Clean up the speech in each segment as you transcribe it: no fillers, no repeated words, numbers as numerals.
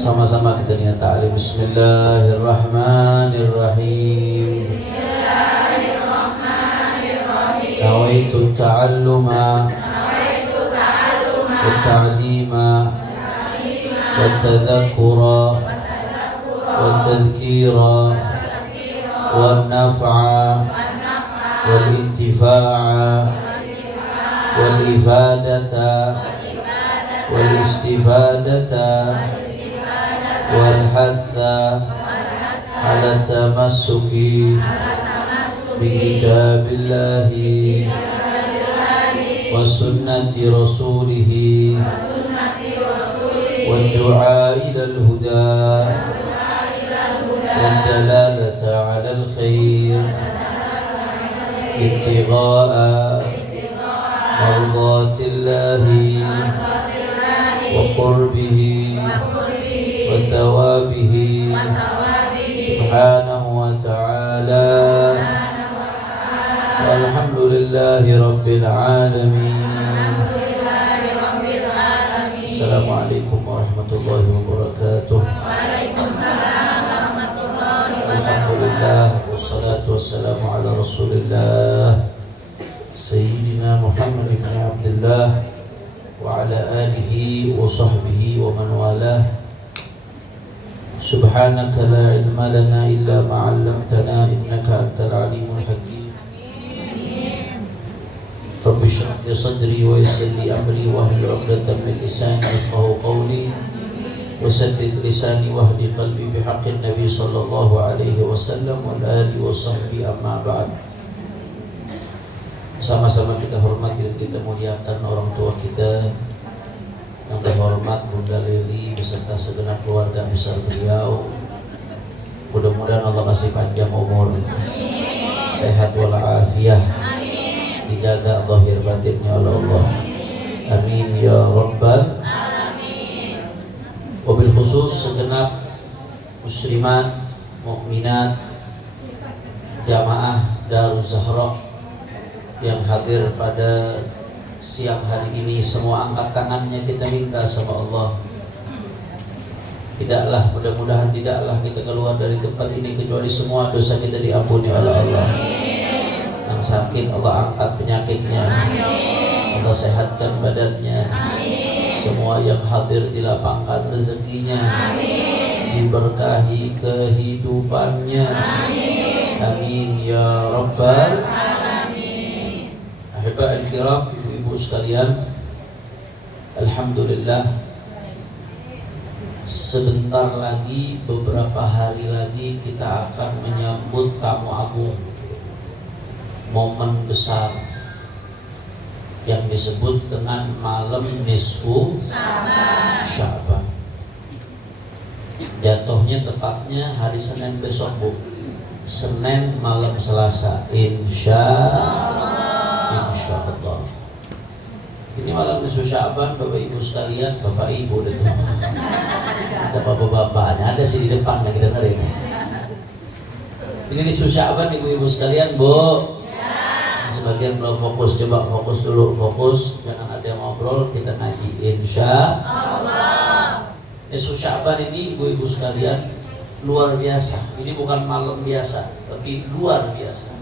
Sama-sama kita niat ta'lim. Bismillahirrahmanirrahim. Nawaitu ta'alluma wa ta'lima wa tadhakkura wa tadhkira wa naf'a wal intifa'a wal ifadata wal istifadata والحث على التمسك بكتاب الله وسنة رسوله والدعاء إلى الهدى والدلالة على الخير ابتغاء مرضات الله وقربه وثوابه سبحانه وتعالى والحمد لله رب العالمين. السلام عليكم ورحمة الله وبركاته. الحمد لله والصلاة والسلام على رسول الله سيدنا محمد بن عبد الله وعلى آله وصحبه ومن والاه. سبحانك لا علم لنا إلا ما علمتنا إنك أنت العليم الحكيم. رب اشرح لي صدري ويسر لي أمري واحلل عقدة من لساني يفقهوا قولي وسدد لساني واهد قلبي بحق النبي صلى الله عليه وسلم والآل وصحبه أما بعد. Sama-sama kita hormati dan kita muliakan orang tua kita yang terhormat Bunda Leli beserta segenap keluarga besar beliau. Mudah-mudahan Allah kasih panjang umur, sehat walafiat, dijaga zahir batinnya oleh Allah. Amin ya rabbal alamin. Wabil khusus segenap muslimat, mukminat, jamaah Darus Zahra yang hadir pada siang hari ini, semua angkat tangannya kita minta sama Allah. Tidaklah, mudah-mudahan tidaklah kita keluar dari tempat ini kecuali semua dosa kita diampuni oleh Allah. Yang sakit Allah angkat penyakitnya, Allah sehatkan badannya. Semua yang hadir dilapangkan rezekinya, diberkahi kehidupannya. Amin ya rabbal alamin. Ahiba'il kiram, ibu sekalian, alhamdulillah sebentar lagi, beberapa hari lagi kita akan menyambut tamu agung, momen besar yang disebut dengan malam nisfu Sya'ban. Jatuhnya tepatnya hari Senin besok, Bu. Senin malam Selasa, insya Allah. Ini malam nisfu Sya'ban, Bapak Ibu sekalian, Bapak Ibu itu. Ada bapak-bapaknya, ada sih di depan lagi dengerin. Ini nisfu Sya'ban, Ibu-ibu sekalian, Bu. Sebagian belum fokus, coba fokus dulu, fokus, jangan ada yang ngobrol, kita ngaji insya Allah. Nisfu Sya'ban ini ibu-ibu sekalian luar biasa. Ini bukan malam biasa, tapi luar biasa.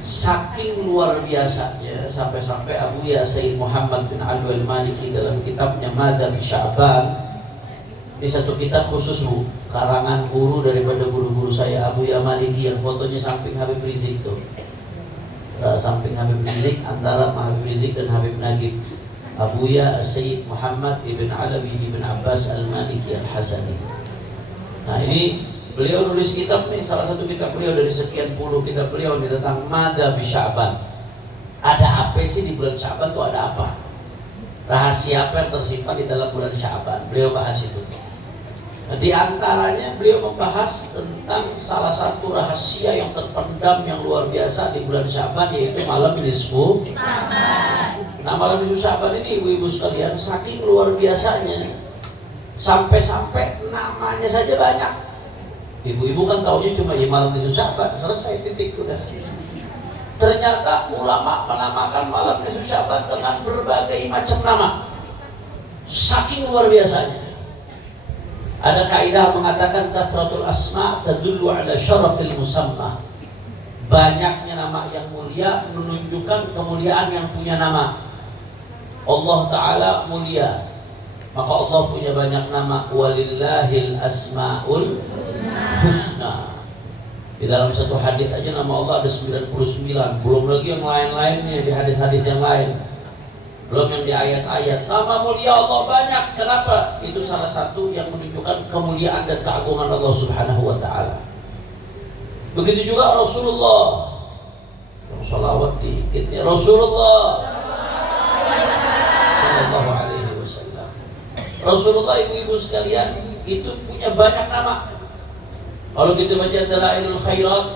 Saking luar biasanya sampai-sampai Abuya Sayyid Muhammad bin Alwi al-Maliki dalam kitabnya Mada fi Sya'ban, ini satu kitab khusus, Bu, karangan guru daripada guru-guru saya, Abuya Maliki, yang fotonya samping Habib Rizik tuh. Samping Habib Rizik, antara Habib Rizik dan Habib Nagib, Abuya Sayyid Muhammad ibn Alawi ibn Abbas al-Maliki al-Hasani. Nah, ini beliau nulis kitab nih, salah satu kitab beliau dari sekian puluh kitab beliau ini tentang Mada fi Sya'ban. Ada apa sih di bulan Sya'ban tuh, ada apa? Rahasia apa yang tersimpan di dalam bulan Sya'ban? Beliau bahas itu. Nah, di antaranya beliau membahas tentang salah satu rahasia yang terpendam yang luar biasa di bulan Sya'ban, yaitu malam nisfu Sya'ban. malam nisfu Sya'ban ini ibu-ibu sekalian saking luar biasanya, sampai-sampai namanya saja banyak. Ibu-ibu kan taunya cuma ya malam nisfu Sya'ban, selesai, titik, udah. Ternyata ulama menamakan malam nisfu Sya'ban dengan berbagai macam nama, saking luar biasanya. Ada kaidah mengatakan kathratul asma tadullu ala syarafil musamma. Banyaknya nama yang mulia menunjukkan kemuliaan yang punya nama. Allah Ta'ala mulia, maka Allah punya banyak nama. Walillahil asmaul husna. Di dalam satu hadis aja nama Allah ada 99, belum lagi yang lain-lainnya di hadis-hadis yang lain, belum yang di ayat-ayat. Nama mulia Allah banyak. Kenapa? Itu salah satu yang menunjukkan kemuliaan dan keagungan Allah Subhanahu wa Ta'ala. Begitu juga Rasulullah. Shalawat dikitnya Rasulullah Sallallahu Alaihi Wasallam. Rasulullah, ibu-ibu sekalian, itu punya banyak nama. Kalau kita baca Dalailul Khairat,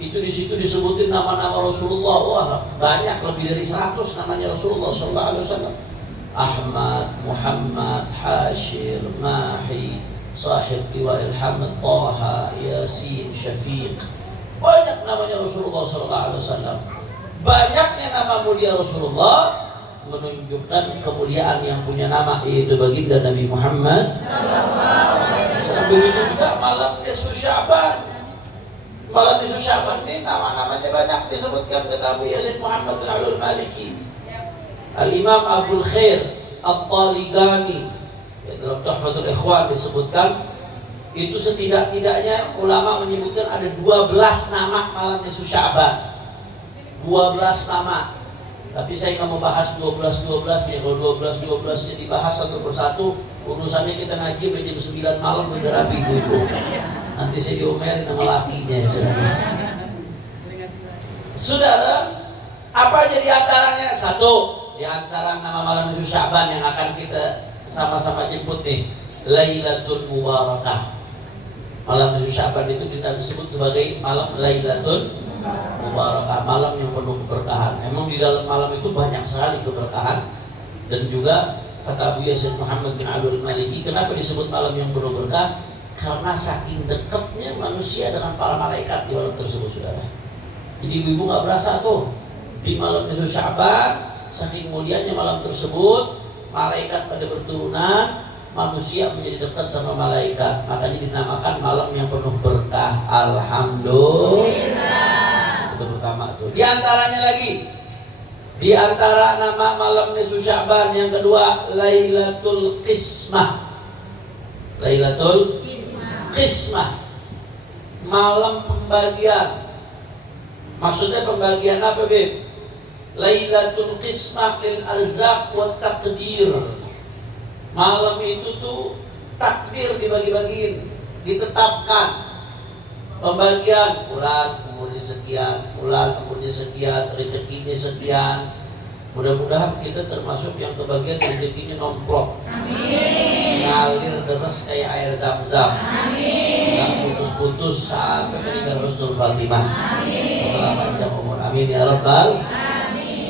itu di situ disebutin nama-nama Rasulullah. Wah, banyak, lebih dari 100 namanya Rasulullah Sallallahu Alaihi Wasallam. Ahmad, Muhammad, Hashir, Mahi, Sahib Liwa'il Hamd, Taha, Yasin, Syafiq. Banyak namanya Rasulullah Sallallahu Alaihi Wasallam. Banyaknya nama mulia Rasulullah menunjukkan kemuliaan yang punya nama, yaitu baginda Nabi Muhammad Sallallahu Alaihi Wasallam. Begitu juga malam nisfu Sya'ban. Malam nisfu Sya'ban ini nama-namanya banyak disebutkan. Kata Abu Yazid Muhammad bin Abdul Maliki, Al-Imam Abdul Khair At-Taligani, dalam Tuhfatul Ikhwan disebutkan, itu setidak-tidaknya ulama menyebutkan ada 12 nama malam nisfu Sya'ban. 12 nama. Tapi saya nggak mau bahas 12-12 nya. Kalau 12-12 nya dibahas satu persatu, urusannya kita ngaji jam 9 malam udah rapi ibu. Nanti saya diomelin sama lakinya. Saudara, apa aja diantaranya? Satu, diantara nama malam nisfu Sya'ban yang akan kita sama-sama jemput nih, Lailatul Mubarakah. Malam nisfu Sya'ban itu disebut sebagai malam Lailatul Mubarakah, malam yang penuh keberkahan. Emang di dalam malam itu banyak sekali keberkahan. Dan juga kata Abu Yazid Muhammad bin Abdul Maliki, kenapa disebut malam yang penuh berkah? Karena saking dekatnya manusia dengan para malaikat di malam tersebut, saudara. Jadi ibu-ibu nggak berasa tuh di malam nisfu Sya'ban, saking mulianya malam tersebut, malaikat pada berturunan, manusia menjadi dekat sama malaikat. Makanya dinamakan malam yang penuh berkah. Alhamdulillah. Itu pertama tuh. Di antaranya lagi, di antara nama malam nisfu Sya'ban yang kedua, Lailatul Qismah. Lailatul Qismah, malam pembagian. Maksudnya pembagian apa, Beb? Lailatul Qismah lil arzaq wa taqdir. Malam itu tuh takdir dibagi-bagiin, ditetapkan pembagian. Fulan umurnya sekian, fulan umurnya sekian, rezekinya sekian. Mudah-mudahan kita termasuk yang kebagian rezekinya nomplok. Amin. Ngalir deres kayak air zam-zam. Amin. Nggak putus-putus sampai meninggal husnul khatimah. Amin. Setelah panjang umur. Amin ya rabbal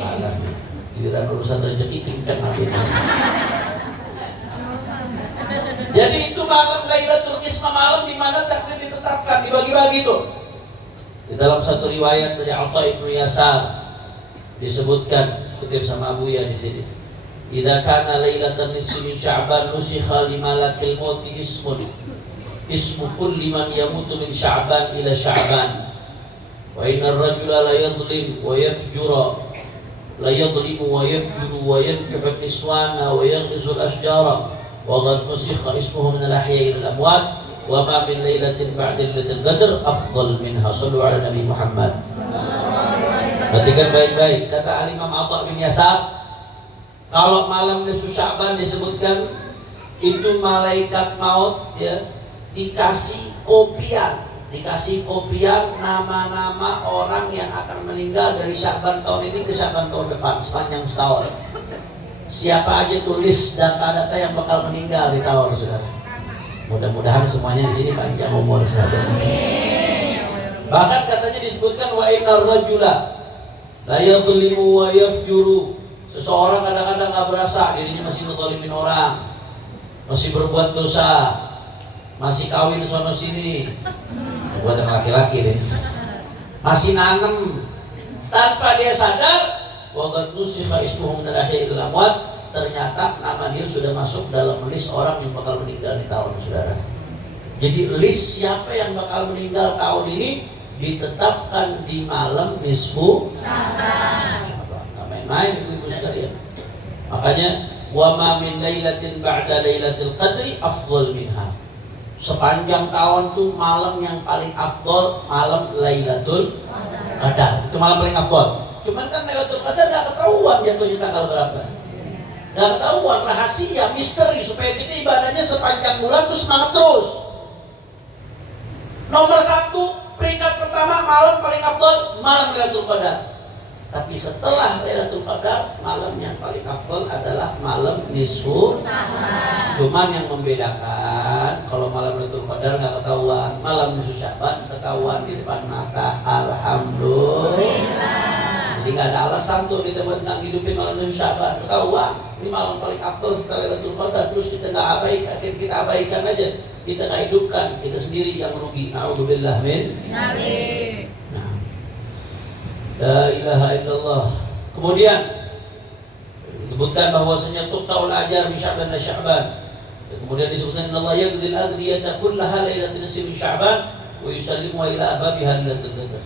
alamin. Giliran urusan rezeki pincang. Amin. Jadi itu malam Lailatul Qismah, malam di mana takdir ditetapkan, dibagi-bagi tuh. Di dalam satu riwayat dari Atha ibnu Yasar disebutkan, kutip sama Abu Ya di sini. Idza kana lailatan nisfi min Sya'ban nusikha li malakil mauti ismu kulli man yamutu min Sya'ban ila Sya'ban. Wa innar rajula la yadhlim wa yafjura la yadhlimu wa yafjuru wa yankihu an-niswana wa yaghrisu al-ashjara. وَقَدْ نُسِخَ اسْمُهُ مِنَ الْأَحْيَاءِ إِلَى الْأَمْوَاتِ وَمَا مِنْ لَيْلَةٍ بَعْدَ لَيْلَةِ الْقَدْرِ أَفْضَلُ مِنْهَا. Shallu ala Nabi Muhammad. Perhatikan baik-baik kata Al-Imam Atha bin Yasar, kalau malam nisfu Sya'ban disebutkan itu malaikat maut ya dikasih kopian nama-nama orang yang akan meninggal dari Sya'ban tahun ini ke Sya'ban tahun depan sepanjang setahun. Siapa aja tulis data-data yang bakal meninggal di tahun, saudara. Mudah-mudahan semuanya di sini panjang umur, saudara. Bahkan katanya disebutkan wa innar rajula la yadhlimu wa yafjuru. Seseorang kadang-kadang nggak berasa dirinya masih ngezalimin orang, masih berbuat dosa, masih kawin sono sini, buat yang laki-laki deh, masih nanem, tanpa dia sadar, waqad nusikha ismuhum min al-ahya'i ilal amwat, ternyata nama dia sudah masuk dalam list orang yang bakal meninggal di tahun saudara. Jadi list siapa yang bakal meninggal tahun ini ditetapkan di malam nisfu Sya'ban. Main ibu-ibu sekalian. Makanya wa ma min lailatin ba'da lailatul qadri afdal minha. Sepanjang tahun tuh malam yang paling afdal malam Lailatul Qadar. Itu malam paling afdal. Cuman kan Lailatul Qadar enggak ketahuan jatuhnya tanggal berapa. Enggak ketahuan, rahasia, misteri supaya kita ibadahnya sepanjang bulan tuh semangat terus. Nomor 1 peringkat pertama malam paling afdal malam Lailatul Qadar. Tapi setelah Lailatul Qadar, malam yang paling afdal adalah malam nisfu Sya'ban. Cuman yang membedakan, kalau malam Lailatul Qadar nggak ketahuan, malam nisfu Sya'ban ketahuan di depan mata. Alhamdulillah. Jadi nggak ada alasan tuh kita buat nggak hidupin malam nisfu Sya'ban, ketahuan. Ini malam paling afdal setelah Lailatul Qadar, terus kita nggak abaikan, kita abaikan aja, kita nggak hidupkan, kita sendiri yang rugi. A'udzubillah min. La ilaha illallah. Kemudian disebutkan bahwasanya tuqtaul ajar min Sya'ban la Sya'ban. Kemudian disebutkan Allah yaqdil aghdiyata kullaha lailatul nisfi min Sya'ban wa yusallimu ila ababiha lailatul qadar.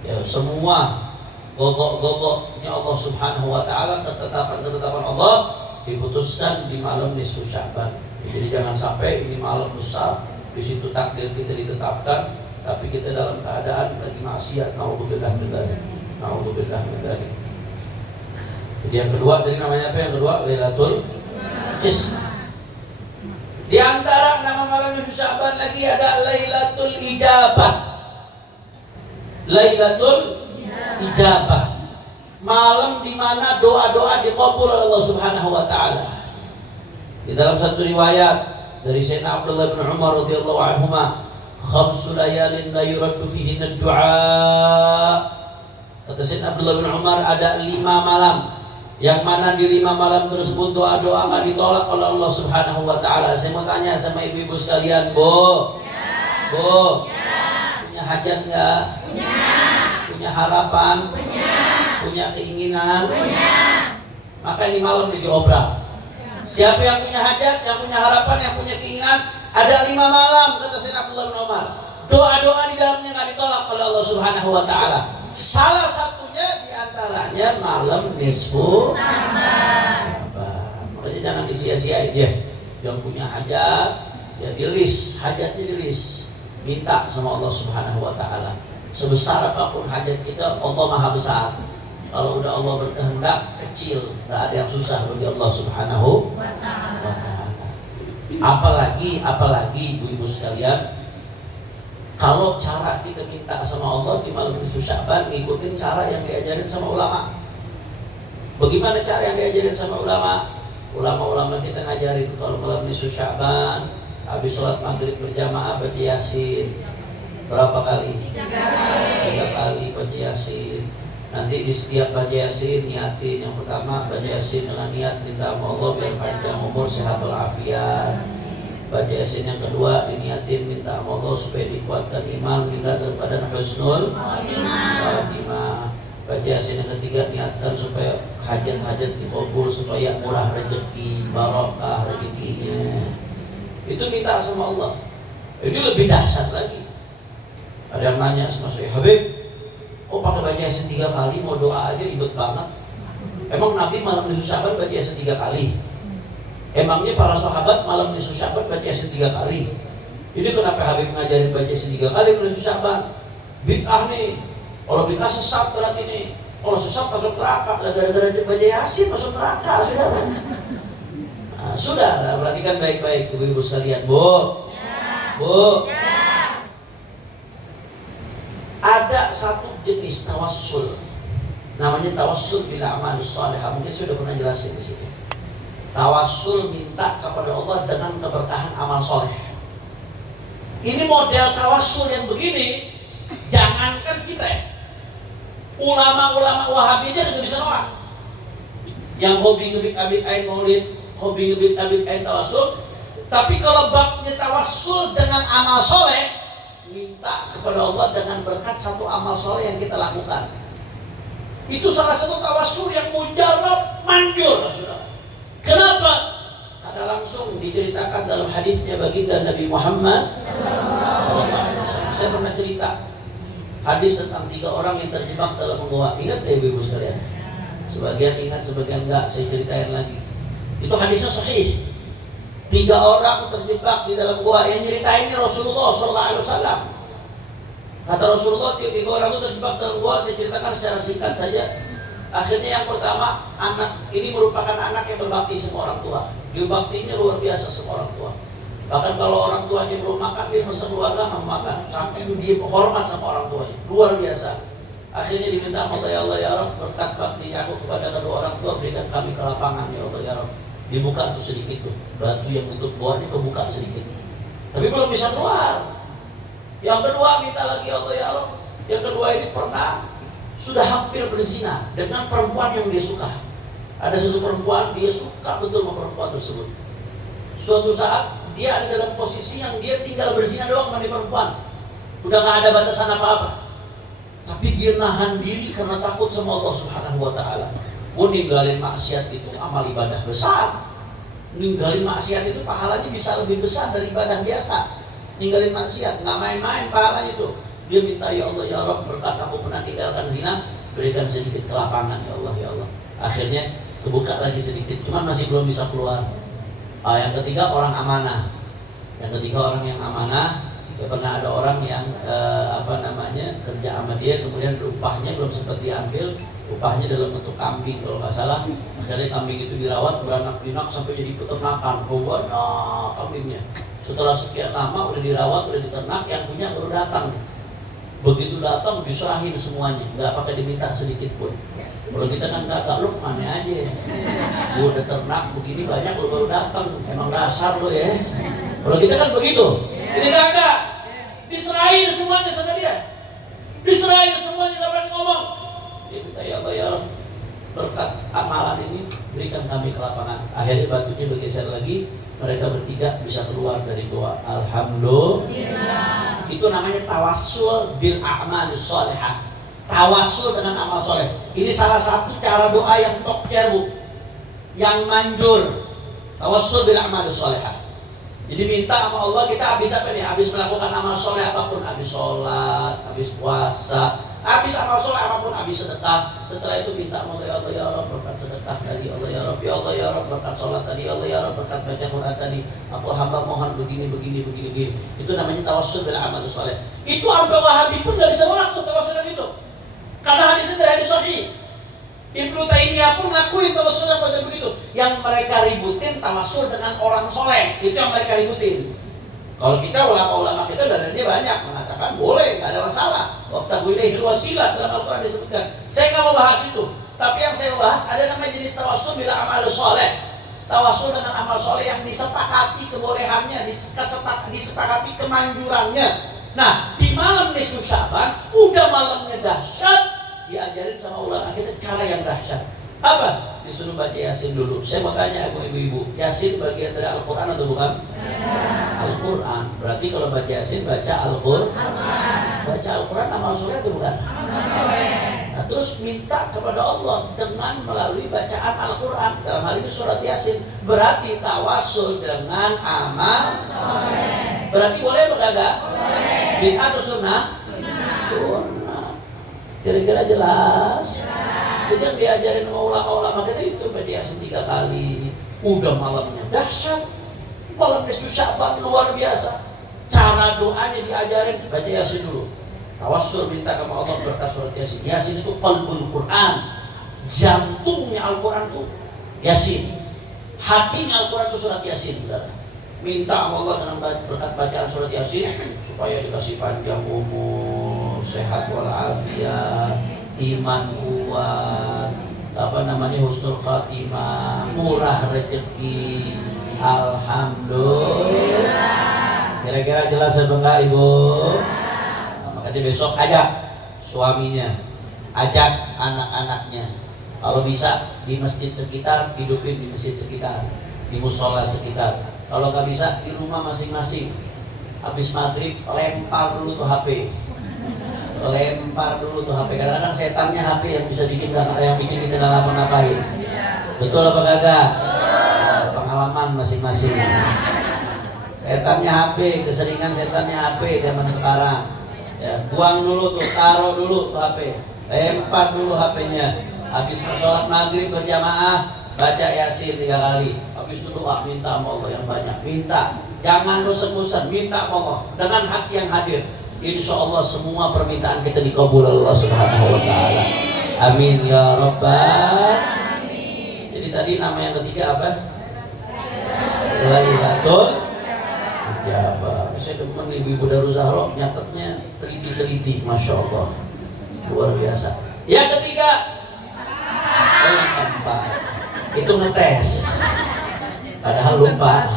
Ya, semua godok-godoknya Allah Subhanahu wa taala, ketetapan Allah diputuskan di malam nisfu Sya'ban. Jadi jangan sampai ini malam besar, di situ takdir kita ditetapkan, tapi kita dalam keadaan lagi maksiat. Nauzubillah min dzalik. Nauzubillah min dzalik. Jadi yang kedua tadi namanya apa? Yang kedua Lailatul Qismah. Di antara nama malam nisfu Sya'ban lagi ada Lailatul Ijabah. Lailatul Ijabah. Malam di mana doa-doa dikabul oleh Allah Subhanahu wa taala. Di dalam satu riwayat dari Sayyidina Abdullah bin Umar radhiyallahu anhuma, khamsu layalin la yuraddu fihinna ad-du'a. Kata Sayyidina Abdullah bin Umar, ada 5 malam yang mana di 5 malam tersebut doa-doa enggak ditolak oleh Allah Subhanahu wa taala. Saya mau tanya sama ibu-ibu sekalian, Bu. Ya. Bu. Ya. Punya hajat enggak? Punya. Punya harapan? Punya. Punya keinginan? Punya. Maka ini malam diobrak. Siapa yang punya hajat, yang punya harapan, yang punya keinginan, ada 5 malam kata Sayyidina Abdullah bin Umar. Doa-doa di dalamnya enggak ditolak oleh Allah Subhanahu wa taala. Salah satunya diantaranya malam nisfu Sya'ban. Makanya jangan disia-siain ya. Yang punya hajat, ya di-list, hajatnya di-list. Minta sama Allah Subhanahu wa taala. Sebesar apapun hajat kita, Allah Maha besar. Kalau udah Allah berkehendak, kecil, enggak ada yang susah bagi Allah Subhanahu wa taala. Apalagi ibu-ibu sekalian, kalau cara kita minta sama Allah di malam nisfu Sya'ban, ngikutin cara yang diajarin sama ulama. Bagaimana cara yang diajarin sama ulama? Ulama-ulama kita ngajarin kalau malam nisfu Sya'ban, habis sholat maghrib berjamaah baca Yasin. Berapa kali? 3 kali baca Yasin. Nanti di setiap baca Yasin niatin, yang pertama baca Yasin dengan niat minta sama Allah biar panjang umur, sehat walafiat. Baca Yasin yang kedua diniatin minta sama Allah supaya dikuatkan iman, hingga daripada husnul khatimah. Baca Yasin yang ketiga niatkan supaya hajat-hajat dikabul, supaya murah rezeki, barokah rezekinya. Itu minta sama Allah. Ini lebih dahsyat lagi. Ada yang nanya sama saya, Habib, kok pakai baca Yasin 3 kali, mau doa aja ribet banget. Emang Nabi malam nisfu Sya'ban baca Yasin 3 kali? Emangnya para sahabat malam nisfu Sya'ban baca Yasin 3 kali? Ini kenapa Habib ngajarin baca Yasin 3 kali nisfu Sya'ban? Bid'ah nih. Kalau bid'ah sesat berarti nih. Kalau sesat masuk neraka, gara-gara baca Yasin masuk neraka. Nah, sudah, perhatikan baik-baik ibu-ibu sekalian, Bu. Ya. Bu. Ya. Ada satu jenis tawassul, namanya tawassul bil a'malis shalihah. Mungkin saya sudah pernah jelasin di sini. Tawassul minta kepada Allah dengan keberkahan amal soleh. Ini model tawassul yang begini, jangankan kita ya, ulama-ulama Wahabi aja nggak bisa nolak. yang hobi ngebit-abit ayat maulid, hobi ngebit-abit ayat tawassul. Tapi kalau babnya tawassul dengan amal soleh, minta kepada Allah dengan berkat satu amal soleh yang kita lakukan. Itu salah satu tawassul yang mujarab manjur, saudara. Kenapa? Karena langsung diceritakan dalam hadisnya baginda Nabi Muhammad SAW. Saya pernah cerita hadis tentang 3 orang yang terjebak dalam gua. Ingat ya ibu-ibu sekalian? Sebagian ingat, sebagian enggak. Saya ceritain lagi. Itu hadisnya sahih. 3 orang terjebak di dalam gua. Yang ceritainnya Rasulullah SAW. Kata Rasulullah, 3 orang itu terjebak dalam gua. Saya ceritakan secara singkat saja. Akhirnya yang pertama, anak ini merupakan anak yang berbakti sama orang tua. Dia baktinya luar biasa sama orang tua. Bahkan kalau orang tuanya belum makan, dia pesan keluarga nggak makan. Saking dia hormat sama orang tuanya, luar biasa. Akhirnya diminta Allah, ya Allah ya Rabb, berkat bakti aku kepada kedua orang tua, berikan kami kelapangan ya Allah ya Rabb. Dibuka tuh sedikit tuh, batu yang nutup goanya kebuka sedikit. Tapi belum bisa keluar. Yang kedua minta lagi ya Allah ya Rabb. Yang kedua ini pernah sudah hampir berzina dengan perempuan yang dia suka. Ada satu perempuan, dia suka betul sama perempuan tersebut. Suatu saat dia ada dalam posisi yang dia tinggal berzina doang sama perempuan. Udah gak ada batasan apa-apa. Tapi dia nahan diri karena takut sama Allah Subhanahu wa ta'ala. Ninggalin maksiat itu amal ibadah besar. Ninggalin maksiat itu pahalanya bisa lebih besar dari ibadah biasa. Ninggalin maksiat, gak main-main pahalanya itu. Dia minta ya Allah ya Rabb, berkat aku pernah tinggalkan zina, berikan sedikit kelapangan ya Allah ya Allah. Akhirnya kebuka lagi sedikit, cuman masih belum bisa keluar. Yang ketiga orang amanah. Yang ketiga orang yang amanah. Ya pernah ada orang yang kerja sama dia, kemudian upahnya belum sempat diambil, upahnya dalam bentuk kambing kalau nggak salah. Akhirnya kambing itu dirawat beranak pinak sampai jadi peternakan, banyak kambingnya. Setelah sekian lama udah dirawat, udah diternak, yang punya baru datang. Begitu datang diserahin semuanya, nggak pakai diminta sedikit pun. Kalau kita kan kagak, lu mana aja. Gua udah ternak begini banyak, lu baru datang. Emang dasar lu ya. Kalau kita kan begitu. Ini kagak. Diserahin semuanya sama dia. Diserahin semuanya, nggak berani ngomong. Dia minta ya Allah ya Rabb, berkat amalan ini berikan kami kelapangan. Akhirnya batunya bergeser lagi. Mereka bertiga bisa keluar dari gua. Alhamdulillah. Itu namanya tawassul bil a'mal sholihah. Tawassul dengan amal soleh. Ini salah satu cara doa yang top tier, Bu, yang manjur. Tawassul bil a'mal sholihah. Jadi minta sama Allah, kita habis apa nih? Habis melakukan amal soleh apapun, habis sholat, habis puasa, habis amal soleh apapun, habis sedekah. Setelah itu minta sama Allah ya Rabb, berkat sedekah tadi Allah ya Rabb, ya Allah ya Rabb, berkat sholat tadi Allah ya Rabb, berkat baca Quran tadi, aku hamba mohon begini. Itu namanya tawassul bil amal soleh. Itu sampai Wahabi pun nggak bisa nolak tuh tawassul itu, karena hadisnya dari hadis sahih. Ibnu Taimiyah pun ngakuin tawassul pada begitu. Yang mereka ributin tawassul dengan orang soleh, itu yang mereka ributin. Kalau kita ulama-ulama kita dan dia banyak mengatakan boleh, nggak ada masalah. Wabtaghu ilaihil wasilah, dalam Al-Quran disebutkan. Saya nggak mau bahas itu, tapi yang saya bahas ada namanya jenis tawassul bila amal soleh. Tawassul dengan amal soleh yang disepakati kebolehannya, disepakati kemanjurannya. Nah, di malam nisfu Sya'ban, udah malamnya dahsyat, diajarin sama ulama kita cara yang dahsyat. Apa? Disuruh baca Yasin dulu. Saya mau tanya ibu-ibu, Yasin bagian dari Al-Quran atau bukan? Al-Quran. Berarti kalau baca Yasin baca Al-Quran. Baca Al-Quran amal soleh atau bukan? Nah, terus minta kepada Allah dengan melalui bacaan Al-Quran. Dalam hal ini surat Yasin. Berarti tawassul dengan amal soleh. Berarti boleh apa enggak? Boleh. Bid'ah atau sunnah? Sunnah. Kira-kira jelas? Itu yang diajarin sama ulama-ulama kita itu baca Yasin 3 kali. Udah malamnya dahsyat. Malamnya Sya'ban luar biasa. Cara doanya diajarin, baca Yasin dulu. Tawassul minta sama Allah berkat surat Yasin. Yasin itu qalbul Quran. Jantungnya Al-Quran itu Yasin. Hatinya Al-Quran itu surat Yasin, saudara. Minta sama Allah dengan berkat bacaan surat Yasin supaya dikasih panjang umur, sehat walafiat, iman kuat, husnul khatimah, murah rezeki. Alhamdulillah. Kira-kira jelas apa enggak, Ibu? Nah, makanya besok ajak suaminya, ajak anak-anaknya. Kalau bisa di masjid sekitar, hidupin di masjid sekitar, di musola sekitar. Kalau nggak bisa di rumah masing-masing. Habis maghrib lempar dulu tuh HP. Lempar dulu tuh HP. Kadang-kadang setannya HP yang bisa bikin kita nggak ngapa-ngapain. Betul apa kagak? Pengalaman masing-masing. Setannya HP, keseringan setannya HP zaman sekarang. Ya, buang dulu tuh, taruh dulu tuh HP. Lempar dulu HP-nya. Habis sholat maghrib berjamaah, baca Yasin 3 kali. Habis itu doa, minta sama Allah yang banyak. Minta, jangan bosan-bosan, minta sama Allah dengan hati yang hadir. Insya Allah semua permintaan kita dikabul Allah Subhanahu wa Ta'ala. Amin ya Rabbal. Jadi tadi nama yang ketiga apa? Lailatul Ijabah. Saya demen Ibu Darul Zahra nyatetnya teliti-teliti, masya Allah, luar biasa. Yang ketiga, yang keempat, itu ngetes, padahal lupa.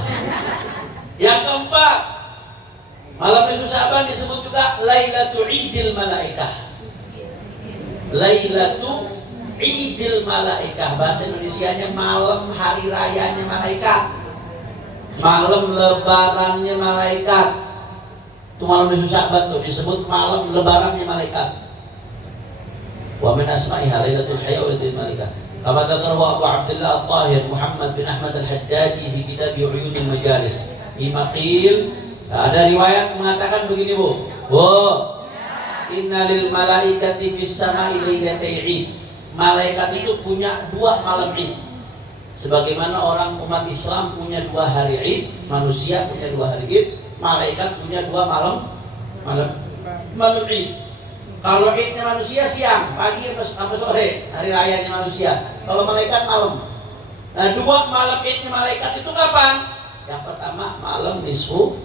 Yang keempat, malam nisfu Sya'ban disebut juga Lailatul Idil Malaikah. Lailatul Idil Malaikah, bahasa Indonesianya malam hari rayanya malaikat, malam lebarannya malaikat. Itu malam nisfu Sya'ban tuh disebut malam lebarannya malaikat. Wa min asma'iha Lailatul Hayya wa Lailatul Malaikah. Kama dzakarahu Abu Abdullah At-Tahir Muhammad bin Ahmad Al-Haddadi fi kitab Uyunul Majalis. Imaqil, ada riwayat mengatakan begini, Bu. Innalil malaikati fis sama'i lailatai Id. Malaikat itu punya 2 malam Id. Sebagaimana orang umat Islam punya 2 hari Id, manusia punya 2 hari Id, malaikat punya 2 malam Id. Kalau Idnya manusia siang, pagi atau sore, hari rayanya manusia. Kalau malaikat malam. Nah, 2 malam Idnya malaikat itu kapan? Yang pertama malam nisfu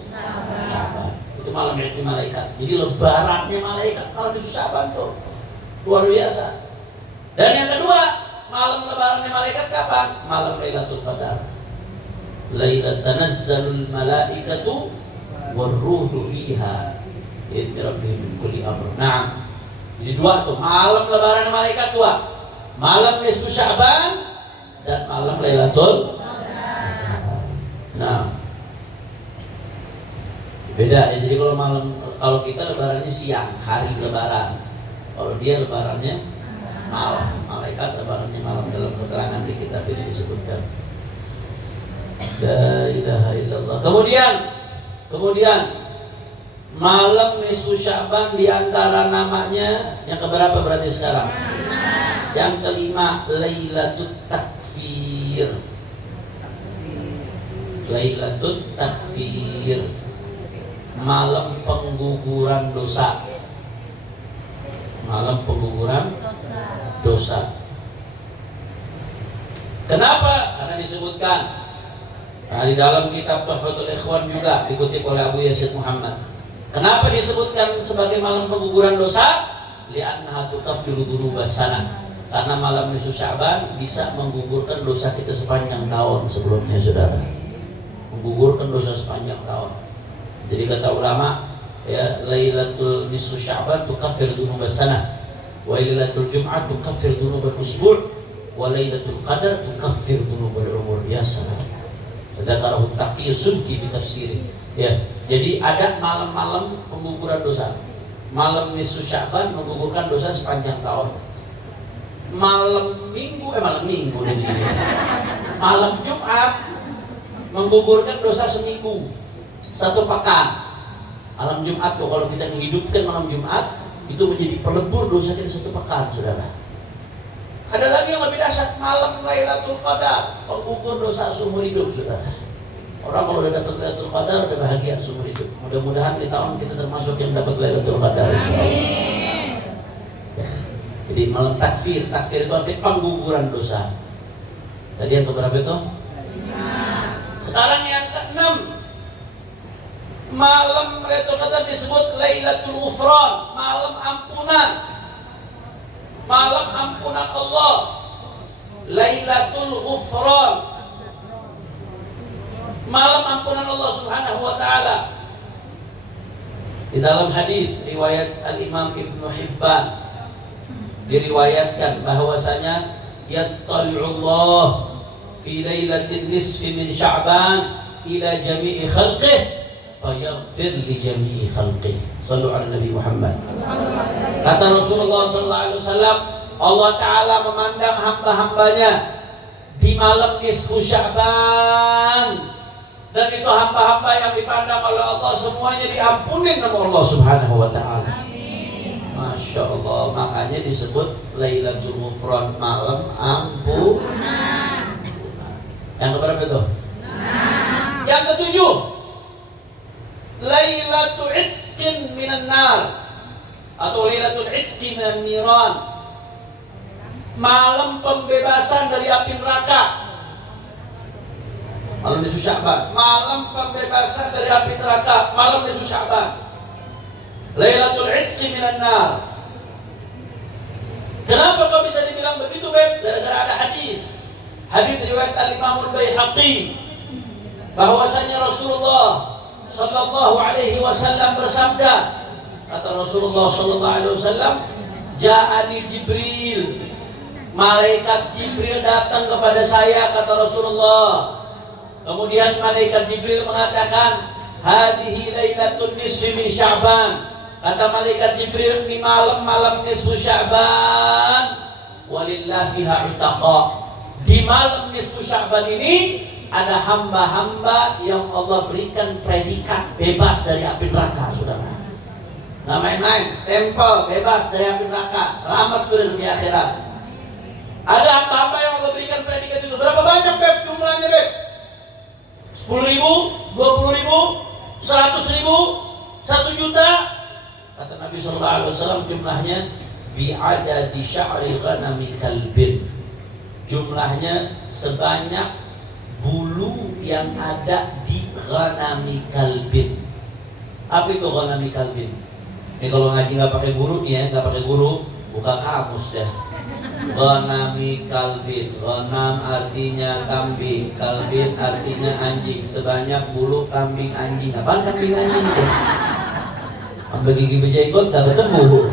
Sya'ban. Itu malam Idnya malaikat. Jadi lebarannya malaikat malam nisfu Sya'ban tuh. Luar biasa. Dan yang kedua, malam lebarannya malaikat kapan? Malam Lailatul Qadar. Lailatul tanazzalul malaikatu warruhu fiha bi rabbihim min kulli amr. Nah, jadi 2 tuh, malam lebaran malaikat 2. Malam nisfu Sya'ban dan malam Lailatul Qadar. Nah, beda ya. Jadi kalau kita lebarannya siang, hari lebaran. Kalau dia lebarannya malam, malaikat lebarannya malam. Dalam keterangan di kitab ini disebutkan. La ilaha illallah. Kemudian malam nisfu Sya'ban diantara namanya yang keberapa berarti sekarang? Yang kelima, Lailatul Takfir. Lailatul Takfir, malam pengguguran dosa. Malam pengguguran dosa. Kenapa? Karena disebutkan di dalam kitab Tuhfatul Ikhwan juga dikutip oleh Abu Yazid Muhammad. Kenapa disebutkan sebagai malam pengguguran dosa? Li'annaha tukaffiru dzunubas sanah. Karena malam nisfu Sya'ban bisa menggugurkan dosa kita sepanjang tahun sebelumnya, Saudara. Menggugurkan dosa sepanjang tahun. Jadi kata ulama, ya, Lailatul nisfu Sya'ban tukaffir dzunubas sanah, wa Lailatul Jum'ah tukaffir dzunubal usbu', wa Lailatul Qadar tukaffir dzunubal umur. Ya salam. Dzakarahu Taqi Sunki fi tafsiri. Ya, jadi ada malam-malam pengguguran dosa. Malam nisfu Sya'ban menggugurkan dosa sepanjang tahun. Malam Minggu malam Jumat menggugurkan dosa seminggu, 1 pekan. Malam Jumat tuh kalau kita menghidupkan malam Jumat itu menjadi pelebur dosa kita 1 pekan, Saudara. Ada lagi yang lebih dahsyat, malam Lailatul Qadar, penggugur dosa seumur hidup, Saudara. Orang kalau udah dapat Lailatul Qadar udah bahagia seumur hidup. Mudah-mudahan di tahun kita termasuk yang dapat Lailatul Qadar, insyaallah. Jadi malam takfir itu artinya pengguguran dosa. Tadi yang keberapa itu? 5. Sekarang yang ke-6, malam Lailatul Qadar disebut Lailatul Ghufran, malam ampunan. Malam ampunan Allah. Lailatul Ghufran, malam ampunan Allah Subhanahu wa taala. Di dalam hadis riwayat Al-Imam Ibnu Hibban diriwayatkan bahwasanya yattali'ullah fi lailatin nisfi min Sya'ban ila jami'i khalqih fayaghfir li jami'i khalqih. Shallu ala Nabi Muhammad. Kata Rasulullah sallallahu alaihi wasallam, Allah taala memandang hamba-hambanya di malam nisfu Sya'ban, dan itu hamba-hamba yang dipandang oleh Allah semuanya diampunin sama Allah Subhanahu wa taala. Masya Allah, makanya disebut Lailatul Ghufran, malam ampunan. Yang keberapa itu? Yang ketujuh, Lailatul Itqin minan nar atau Lailatul Itqi minan niran, malam pembebasan dari api neraka. Malam nisfu Sya'ban, malam pembebasan dari api neraka, malam nisfu Sya'ban. Lailatul Itqi minan nar. Kenapa kau bisa dibilang begitu, Beb? Gara-gara ada hadis. Hadis riwayat Al-Imam Al-Baihaqi bahwasanya Rasulullah sallallahu alaihi wasallam bersabda, kata Rasulullah sallallahu alaihi wasallam, "Ja'ani Jibril." Malaikat Jibril datang kepada saya, kata Rasulullah. Kemudian malaikat Jibril mengatakan, "Hadhihi lailatul nisfi min Sya'ban." Kata malaikat Jibril, di malam-malam nisfu Sya'ban, walillahi ha'utaqa. Di malam nisfu Sya'ban ini ada hamba-hamba yang Allah berikan predikat bebas dari api neraka, saudara. Nggak main-main, stempel bebas dari api neraka, selamat tuh di dunia akhirat. Ada hamba-hamba yang Allah berikan predikat itu. Berapa banyak, Beb, jumlahnya, Beb? 10.000, 20.000, 100.000, 1 juta. Kata Nabi sallallahu alaihi wasallam, jumlahnya bi'adadi sya'ri ghanami kalbin. Jumlahnya sebanyak bulu yang ada di ghanami kalbin. Apa itu ghanami kalbin? Ini kalau ngaji nggak pakai guru nih ya, nggak pakai guru, buka kamus deh. Ghanami kalbin, ghanam artinya kambing, kalbin artinya anjing. Sebanyak bulu kambing anjing. Apaan kambing anjing itu? Ambil gigi bejenggot gak ketemu.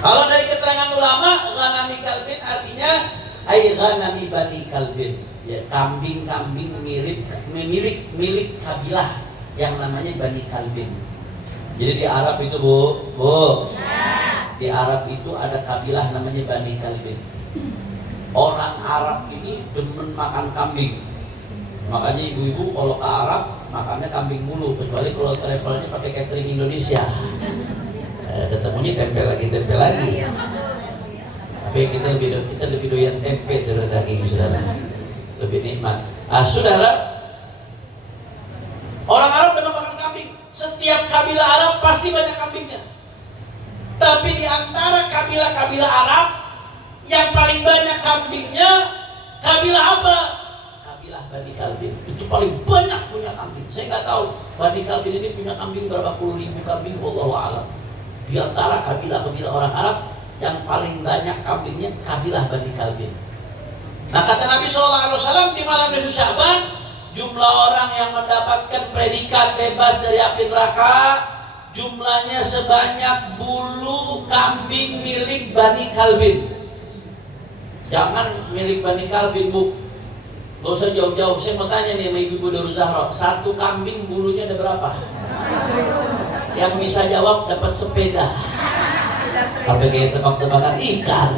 Kalau dari keterangan ulama, ghanami kalbin artinya ai ghanami bani kalbin, ya, kambing-kambing milik kabilah yang namanya Bani Kalbin. Jadi di Arab itu, Bu. Di Arab itu ada kabilah namanya Bani Kalbin. Orang Arab ini demen makan kambing. Makanya ibu-ibu kalau ke Arab makannya kambing mulu, kecuali kalau travelnya pakai catering Indonesia. Ketemunya tempe lagi. Tapi kita lebih doyan tempe daripada daging, saudara. Lebih nikmat. Saudara, orang Arab demen makan kambing. Setiap kabilah Arab pasti banyak kambingnya. Tapi di antara kabilah-kabilah Arab yang paling banyak kambingnya kabilah apa? Kabilah Bani Kalbin. Itu paling banyak punya kambing. Saya nggak tahu Bani Kalbin ini punya kambing berapa puluh ribu kambing, wallahu a'lam. Di antara kabilah-kabilah orang Arab yang paling banyak kambingnya kabilah Bani Kalbin. Nah, kata Nabi SAW, di malam nisfu Sya'ban, jumlah orang yang mendapatkan predikat bebas dari api neraka jumlahnya sebanyak bulu kambing milik Bani Kalbin. Jangan milik Bani Kalbin, Bu. Gak usah jauh-jauh. Saya mau tanya nih sama Ibu Darul Zahra, satu kambing bulunya ada berapa? Yang bisa jawab dapat sepeda. Sampai kayak tebak-tebakan ikan.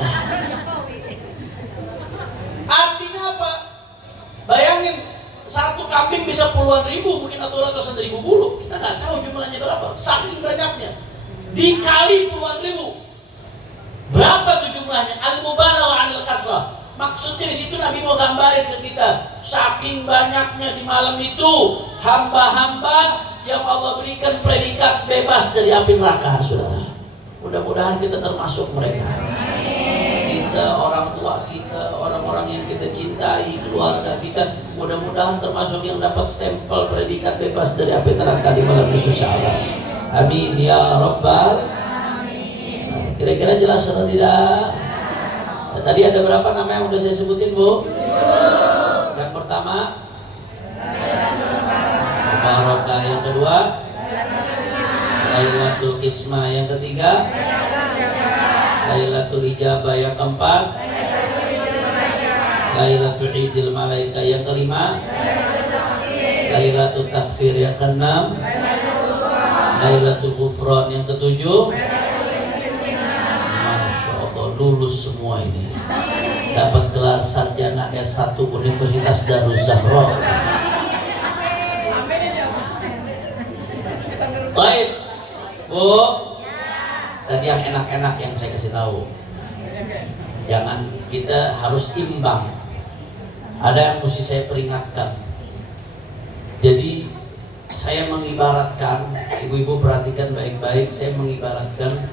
Artinya apa? Bayangin, satu kambing bisa puluhan ribu, mungkin atau ratusan ribu bulu. Kita nggak tahu jumlahnya berapa. Saking banyaknya, dikali puluhan ribu. Berapa tuh jumlahnya? Al-mubalagha 'anil kasrah. Maksudnya di situ Nabi mau gambarin ke kita, saking banyaknya di malam itu hamba-hamba yang Allah berikan predikat bebas dari api neraka, saudara. Mudah-mudahan kita termasuk mereka. Kita, orang tua kita, orang-orang yang kita cintai, keluarga kita, mudah-mudahan termasuk yang dapat stempel predikat bebas dari api neraka di malam nisfu Sya'ban. Amin ya rabbal alamin. Kira-kira jelas atau tidak? Nah, tadi ada berapa nama yang udah saya sebutin, Bu? Yang pertama Mubarakah, yang kedua Lailatul Qismah, yang ketiga Lailatul Ijabah yang keempat, Lailatul Idil Malaika yang kelima, Lailatul Takfir yang keenam, Lailatul Ghufran yang ketujuh. Masya Allah, lulus semua ini, dapat gelar sarjana S1 Universitas Darus Zahra. Baik, Bu. Tadi yang enak-enak yang saya kasih tahu. Jangan, kita harus imbang. Ada yang mesti saya peringatkan. Jadi saya mengibaratkan, ibu-ibu perhatikan baik-baik, saya mengibaratkan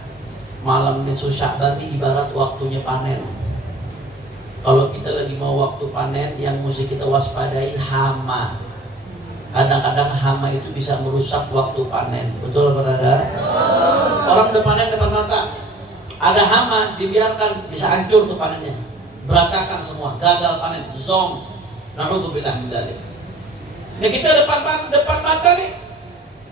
malam nisfu Sya'ban ini ibarat waktunya panen. Kalau kita lagi mau waktu panen, yang mesti kita waspadai hama. Kadang-kadang hama itu bisa merusak waktu panen. Betul apa ada? Orang udah panen depan mata, ada hama, dibiarkan bisa hancur tuh panennya, berantakan semua, gagal panen, zong. Na'udzubillah min dzalik. Nah kita depan mata nih,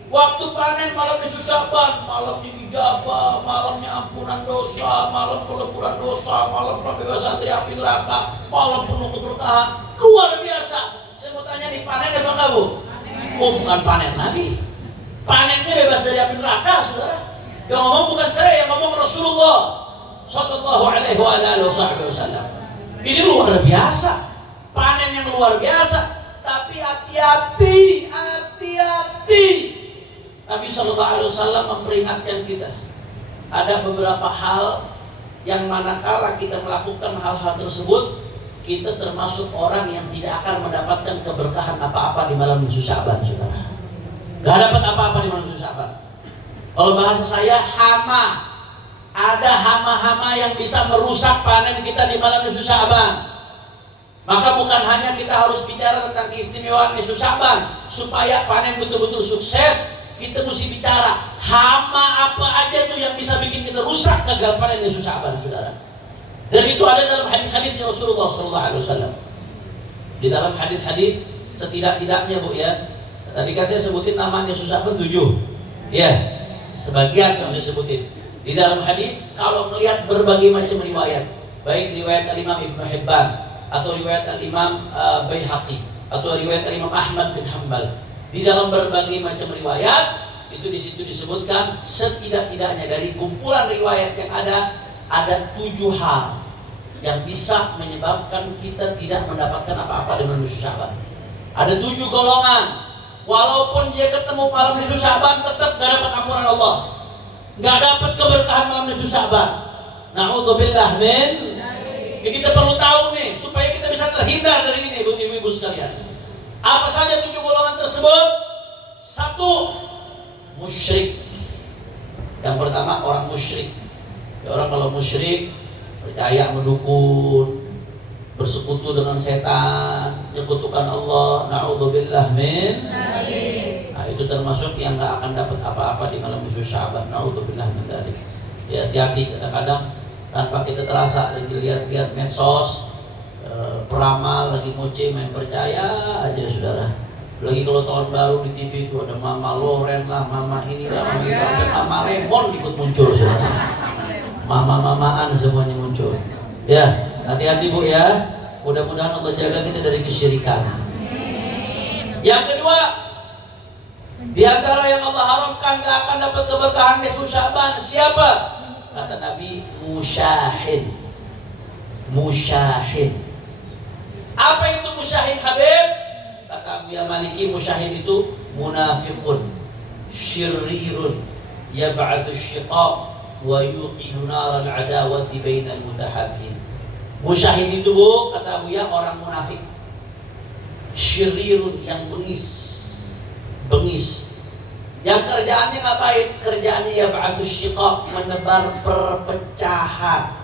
waktu panen malam nisfu Sya'ban, malamnya ijabah, malamnya ampunan dosa, malam peleburan dosa, malam pembebasan dari api neraka, malam penuh keberkahan, luar biasa. Saya mau tanya nih, panen apa enggak, Bu? Oh, bukan panen lagi. Panennya bebas dari api neraka, saudara. Yang ngomong bukan saya, yang ngomong Rasulullah Sallallahu Alaihi Wasallam. Ini luar biasa, panen yang luar biasa. Tapi hati-hati. Nabi Sallallahu Alaihi Wasallam memperingatkan kita. Ada beberapa hal yang manakala kita melakukan hal-hal tersebut, kita termasuk orang yang tidak akan mendapatkan keberkahan apa-apa di malam nisfu Sya'ban, saudara. Gak dapat apa-apa di malam nisfu Sya'ban. Kalau bahasa saya, hama. Ada hama-hama yang bisa merusak panen kita di malam nisfu Sya'ban. Maka bukan hanya kita harus bicara tentang keistimewaan nisfu Sya'ban, supaya panen betul-betul sukses, kita mesti bicara hama apa aja tuh yang bisa bikin kita rusak gagal panen nisfu Sya'ban, saudara. Dan itu ada dalam hadis-hadisnya Rasulullah SAW. Di dalam hadis-hadis setidak-tidaknya, Bu, ya. Tadi kan saya sebutin namanya nisfu Sya'ban 7. Ya, sebagian yang saya sebutin. Di dalam hadis kalau melihat berbagai macam riwayat, baik riwayat Al-Imam Ibnu Hibban atau riwayat Al-Imam Baihaqi atau riwayat Al-Imam Ahmad bin Hanbal, di dalam berbagai macam riwayat itu di situ disebutkan setidak-tidaknya dari kumpulan riwayat yang ada 7 hal yang bisa menyebabkan kita tidak mendapatkan apa-apa di malam nisfu Sya'ban. Ada 7 golongan. Walaupun dia ketemu malam nisfu Sya'ban, tetap gak dapat ampunan Allah, gak dapat keberkahan malam nisfu Sya'ban. Na'udzubillah min. Ini kita perlu tahu nih, supaya kita bisa terhindar dari ini, ibu-ibu sekalian. Apa saja 7 golongan tersebut? 1, musyrik. Yang pertama, orang musyrik. Orang kalau musyrik, percaya mendukun, bersekutu dengan setan, menyekutukan Allah, na'udzubillah min. Nah, itu termasuk yang gak akan dapat apa-apa di malam nisfu Sya'ban, na'udzubillah min dzalik. Ya, hati-hati, kadang-kadang tanpa kita terasa lagi lihat-lihat medsos, peramal lagi ngoceh main percaya aja, saudara. Lagi kalau tahun baru di TV itu ada Mama Loren lah, Mama ini lah, Mama Lemon ikut muncul, saudara. Mama-mamaan semuanya muncul. Ya, hati-hati, Bu, ya. Mudah-mudahan Allah jaga kita dari kesyirikan. Yang kedua, di antara yang Allah haramkan gak akan dapat keberkahan nisfu Sya'ban, siapa? Kata Nabi, musyahin. Musyahin. Apa itu musyahin, Habib? Kata Abu Ya Maliki, musyahin itu munafiqun, syirirun, yab'athu syiqaq wa yuqidu naral adawati bainal mutahabbin. Musyahid itu, Bu, kata Abu Ya, orang munafik, syirirun, yang bengis, yang kerjaannya ngapain? Kerjaannya yab'atsu syiqaq, menebar perpecahan,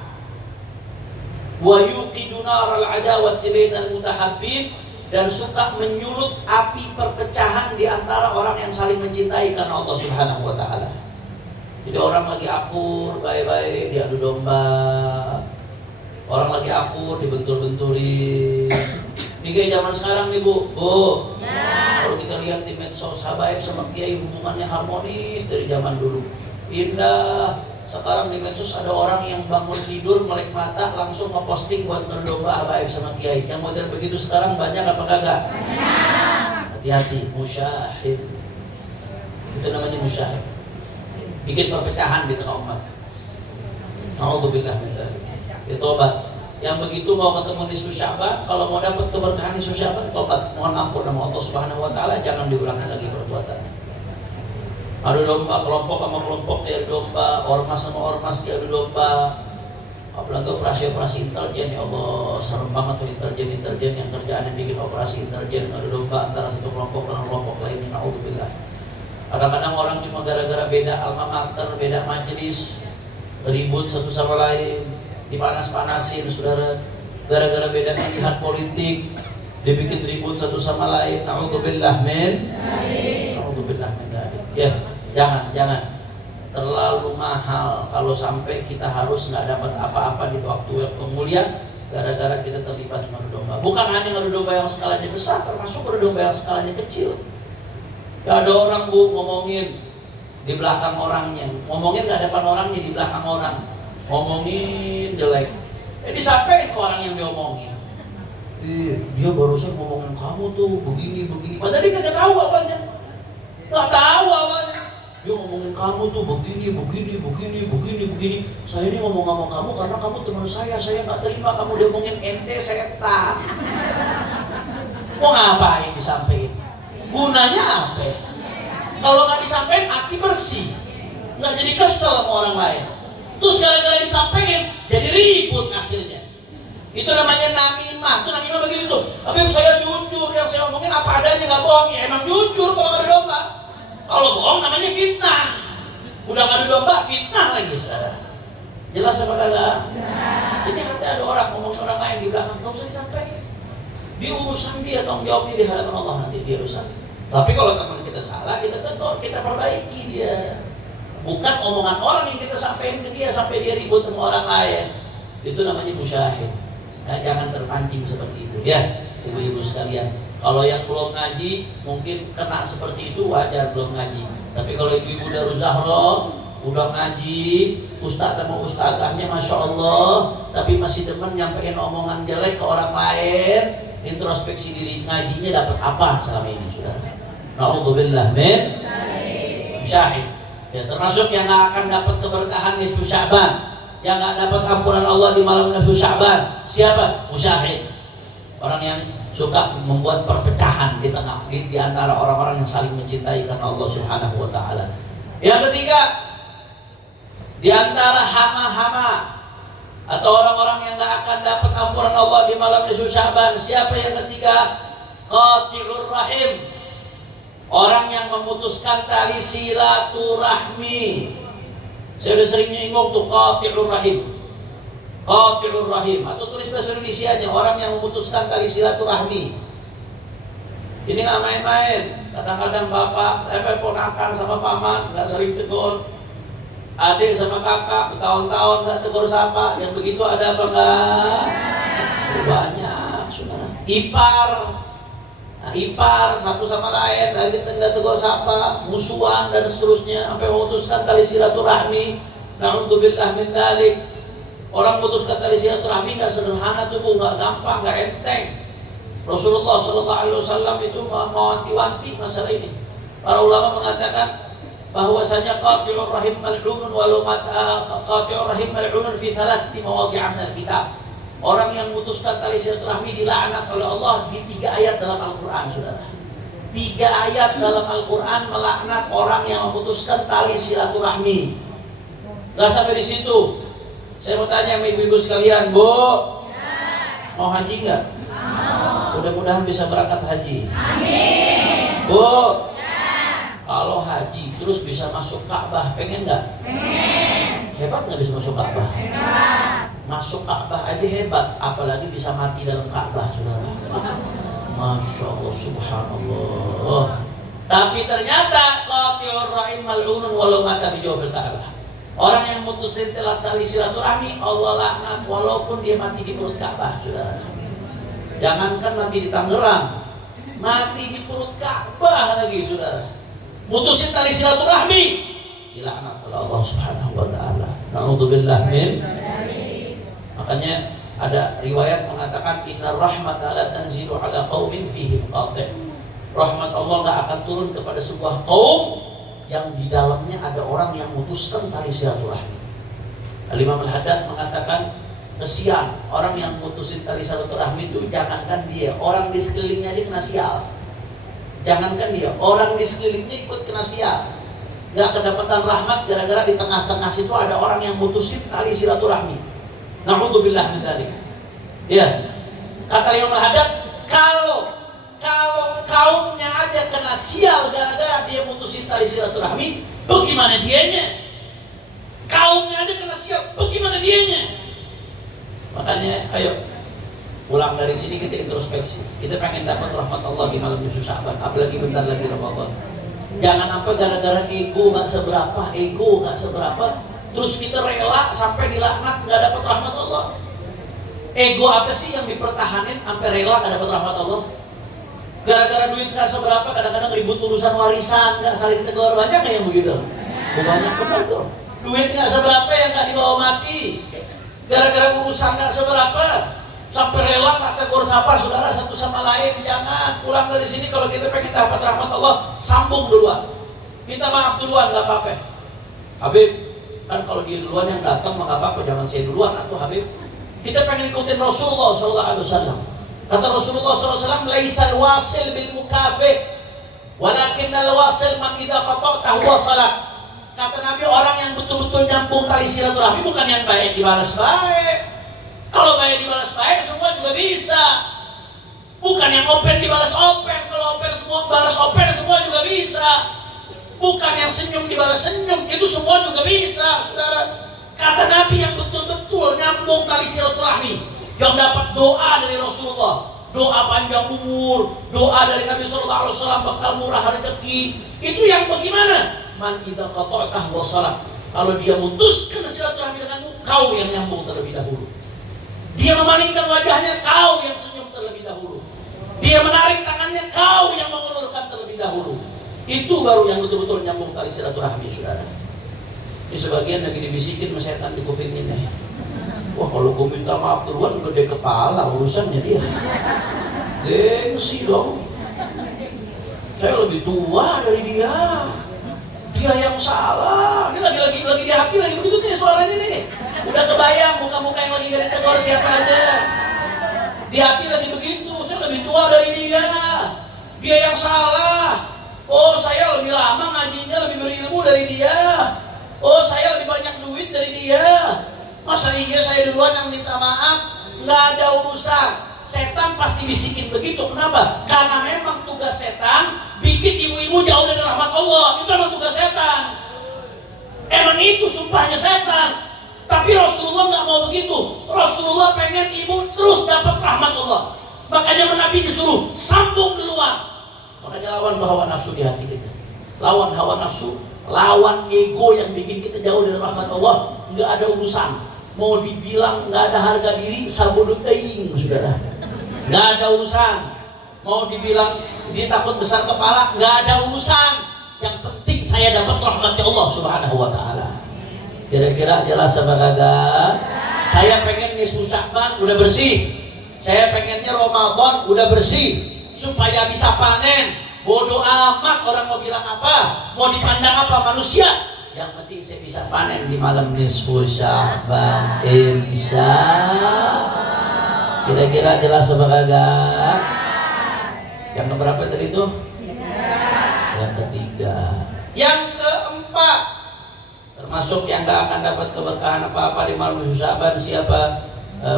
wa yuqidu naral adawati bainal mutahabbin, dan suka menyulut api perpecahan di antara orang yang saling mencintai karena Allah Subhanahu wa taala. Jadi orang lagi akur, baik-baik diadu domba. Orang lagi akur, dibentur-benturin. Ini kayak zaman sekarang nih, Bu. Ya. Kalau kita lihat di medsos, habaib sama kiai hubungannya harmonis dari zaman dulu. Indah, Sekarang di medsos ada orang yang bangun tidur melek mata langsung ngeposting buat berdomba habaib sama kiai. Yang model begitu sekarang banyak apa kagak? Banyak. Hati-hati, musyahid. Itu namanya musyahid. Bikin perpecahan di tengah umat. A'udzubillah min dzalik. Ya tobat. Yang begitu mau ketemu nisfu Sya'ban, kalau mau dapat keberkahan nisfu Sya'ban, tobat, mohon ampun sama Allah Subhanahu wa taala, jangan diulangi lagi perbuatan. Adu domba kelompok sama kelompok, dia domba ormas sama ormas, dia domba. Apalagi operasi-operasi intelijen, ya Allah, serem banget tuh intelijen yang kerjaannya bikin operasi intelijen, adu domba antara satu kelompok dengan kelompok lainnya. Naudzubillah. Kadang-kadang orang cuma gara-gara beda alma mater, beda majelis, ribut satu sama lain, dipanas-panasin, saudara. Gara-gara beda pilihan politik, dibikin ribut satu sama lain. Naudzubillah min. Naudzubillah min. Ya, jangan terlalu mahal kalau sampai kita harus nggak dapat apa-apa di waktu mulia gara-gara kita terlibat ngadu domba. Bukan hanya ngadu domba yang skalanya besar, termasuk ngadu domba yang skalanya kecil. Ya ada orang bu ngomongin di belakang orangnya, ngomongin nggak depan orangnya, di belakang orang ngomongin jelek. Disampaikan ke orang yang diomongin. Dia barusan ngomongin kamu tuh begini. Padahal dia kagak tahu awalnya. Nggak tahu awalnya. Dia ngomongin kamu tuh begini. Saya ini ngomong sama kamu karena kamu teman saya nggak terima kamu diomongin ente setan. Mau ngapain disampaikan? Gunanya apa? Kalau nggak disampaikan hati bersih, nggak jadi kesel sama orang lain. Terus gara-gara disampaikan jadi ribut akhirnya. Itu namanya namimah. Itu namimah begitu tuh. Tapi saya jujur, yang saya omongin apa adanya, nggak bohong. Ya emang jujur kalau ngadu domba. Kalau bohong namanya fitnah. Udah ngadu domba fitnah lagi saudara. Jelas apa kagak? Jadi hati ada orang ngomongin orang lain di belakang, nggak usah disampaikan. Dia urusan dia, tanggung jawabnya di hadapan Allah nanti dia urusan. Tapi kalau teman kita salah, kita tegur, kita perbaiki dia. Bukan omongan orang yang kita sampaikan ke dia sampai dia ribut sama orang lain. Itu namanya musyahid. Nah, jangan terpancing seperti itu ya, ibu-ibu sekalian. Kalau yang belum ngaji mungkin kena seperti itu, wajar belum ngaji. Tapi kalau ibu-ibu Darul Zahra udah ngaji, ustadz sama ustadzahnya masya Allah, tapi masih demen nyampein omongan jelek ke orang lain, introspeksi diri, ngajinya dapat apa selama ini saudara? Na'udzubillah min musyahid. Ya, termasuk yang gak akan dapat keberkahan nisfu Sya'ban, yang gak dapat ampunan Allah di malam nisfu Sya'ban. Siapa? Musyahid. Orang yang suka membuat perpecahan di tengah di antara orang-orang yang saling mencintai karena Allah Subhanahu wa taala. Yang ketiga, di antara hama-hama atau orang-orang yang gak akan dapat ampunan Allah di malam nisfu Sya'ban. Siapa yang ketiga? Qati'ur rahim. Orang yang memutuskan tali silaturahmi. Saya udah sering nyinggung tuh qati'ur rahim. Qati'ur rahim atau tulis bahasa Indonesianya, orang yang memutuskan tali silaturahmi. Ini nggak main-main. Kadang-kadang bapak, saya ponakan sama paman nggak sering tegur. Adik sama kakak bertahun-tahun nggak tegur sapa. Yang begitu ada apa enggak? Banyak, saudara. Ipar satu sama lain, lagi tenda tegur sapa, musuhan dan seterusnya, sampai memutuskan tali silaturahmi. Na'udzubillah min dzalik. Orang memutuskan tali silaturahmi nggak sederhana tuh bu, nggak gampang, nggak enteng. Rasulullah SAW itu mewanti-wanti masalah ini. Para ulama mengatakan bahwasanya qati'ur rahim mal'unun walau mata qati'ur rahim mal'unun fi thalathati mawadhi'an min kitab. Orang yang memutuskan tali silaturahmi dilaknat oleh Allah di 3 ayat dalam Al-Quran, saudara. 3 ayat dalam Al-Quran melaknat orang yang memutuskan tali silaturahmi. Gak sampai di situ. Saya mau tanya sama ibu-ibu sekalian, Bu, mau haji nggak? Mau. Mudah-mudahan bisa berangkat haji. Amin. Bu, kalau haji terus bisa masuk Ka'bah, pengen nggak? Pengen. Hebat nggak bisa masuk Ka'bah? Hebat. Masuk Ka'bah aja hebat, apalagi bisa mati dalam Ka'bah, saudara. Masya Allah, subhanallah. Tapi ternyata qati'ur rahim mal'unun walau mata fi jawfil Ka'bah. Orang yang mutusin tali silaturahmi Allah laknat walaupun dia mati di perut Ka'bah, saudara. Jangankan mati di Tangerang, mati di perut Ka'bah lagi, saudara. Mutusin tali silaturahmi dilaknat oleh Allah Subhanahu wa taala. Na'udzubillah min. Makanya ada riwayat mengatakan inna rahmata la tanzilu ala qaumin fihim qati'. Rahmat Allah gak akan turun kepada sebuah kaum yang di dalamnya ada orang yang memutuskan tali silaturahmi. Al-Imam Al-Haddad mengatakan kesian orang yang memutusin tali silaturahmi itu, jangankan dia, orang di sekelilingnya dia kena sial. Jangankan dia, orang di sekelilingnya ikut kena sial. Gak kedapatan rahmat gara-gara di tengah-tengah situ ada orang yang mutusin tali silaturahmi. Na'udzubillah min dzalik. Ya. Kata Imam Al-Haddad, kalau kaumnya aja kena sial gara-gara dia mutusin tali silaturahmi, bagaimana dianya? Kaumnya aja kena sial, bagaimana dianya? Makanya ayo pulang dari sini kita introspeksi. Kita pengen dapat rahmat Allah di malam nisfu Sya'ban, apalagi bentar lagi Ramadan. Jangan sampai gara-gara ego gak seberapa, terus kita rela sampai dilaknat gak dapat rahmat Allah. Ego apa sih yang dipertahanin sampai rela gak dapat rahmat Allah? Gara-gara duit gak seberapa, kadang-kadang ribut urusan warisan, gak saling tegur, banyak yang begitu. Banyak benar tuh. Duit gak seberapa yang gak dibawa mati. Gara-gara urusan gak seberapa, sampai rela gak tegur sapa saudara satu sama lain. Jangan pulang dari sini kalau kita pengen dapat rahmat Allah, sambung duluan, minta maaf duluan, gak apa-apa. Habib, kan kalau dia duluan yang datang maka apa-apa, jangan saya duluan atau Habib. Kita pengen ikutin Rasulullah SAW. Kata Rasulullah SAW, laisal wasil bil mukafi, walakinnal wasil man idza qata'tahu wasalat. Kata Nabi, orang yang betul-betul nyambung tali silaturahmi bukan yang baik dibalas baik. Kalau baik dibalas baik semua juga bisa. Bukan yang open dibalas open. Kalau open semua balas open semua juga bisa. Bukan yang senyum dibalas senyum, itu semua juga bisa, saudara. Kata Nabi yang betul-betul nyambung tali silaturahmi, yang dapat doa dari Rasulullah, doa panjang umur, doa dari Nabi SAW, bakal murah rezeki. Itu yang bagaimana? Man idza qata'tah wa shalah. Kalau dia mutuskan silaturahmi denganmu, kau yang nyambung terlebih dahulu. Dia memalingkan wajahnya, kau yang senyum terlebih dahulu. Dia menarik tangannya, kau yang mengulurkan terlebih dahulu. Itu baru yang betul-betul nyambung tali silaturahmi, saudara. Ini sebagian lagi dibisikin sama setan di kuping ini. Wah, kalau gue minta maaf duluan gede kepala urusannya dia. Gengsi dong. Saya lebih tua dari dia. Dia yang salah. Ini lagi di hati lagi begitu nih suaranya nih. Udah kebayang muka-muka yang lagi gak ditegur siapa aja. Di hati lagi begitu. Saya lebih tua dari dia. Dia yang salah. Oh, saya lebih lama ngajinya, lebih berilmu dari dia. Oh, saya lebih banyak duit dari dia. Masa iya saya duluan yang minta maaf? Nggak ada urusan. Setan pasti bisikin begitu. Kenapa? Karena memang tugas setan bikin ibu-ibu jauh dari rahmat Allah. Itu memang tugas setan. Emang itu sumpahnya setan. Tapi Rasulullah nggak mau begitu. Rasulullah pengen ibu terus dapat rahmat Allah. Makanya Nabi disuruh sambung duluan. Makanya lawan hawa nafsu di hati kita. Lawan hawa nafsu, lawan ego yang bikin kita jauh dari rahmat Allah. Nggak ada urusan. Mau dibilang nggak ada harga diri, sabodo teing, saudara. Nggak ada urusan. Mau dibilang dia takut besar kepala, nggak ada urusan. Yang penting saya dapat rahmatnya Allah Subhanahu Wa Taala. Kira-kira jelas apa kagak? Saya pengen nisfu Sya'ban udah bersih. Saya pengennya Ramadan udah bersih supaya bisa panen. Bodoh amat orang mau bilang apa, mau dipandang apa manusia. Yang penting saya bisa panen di malam nisfu Sya'ban, insya. Kira-kira jelas apa kagak? Yang keberapa tadi itu? Yang ketiga. Yang keempat, termasuk yang gak akan dapat keberkahan apa-apa di malam nisfu Sya'ban, siapa?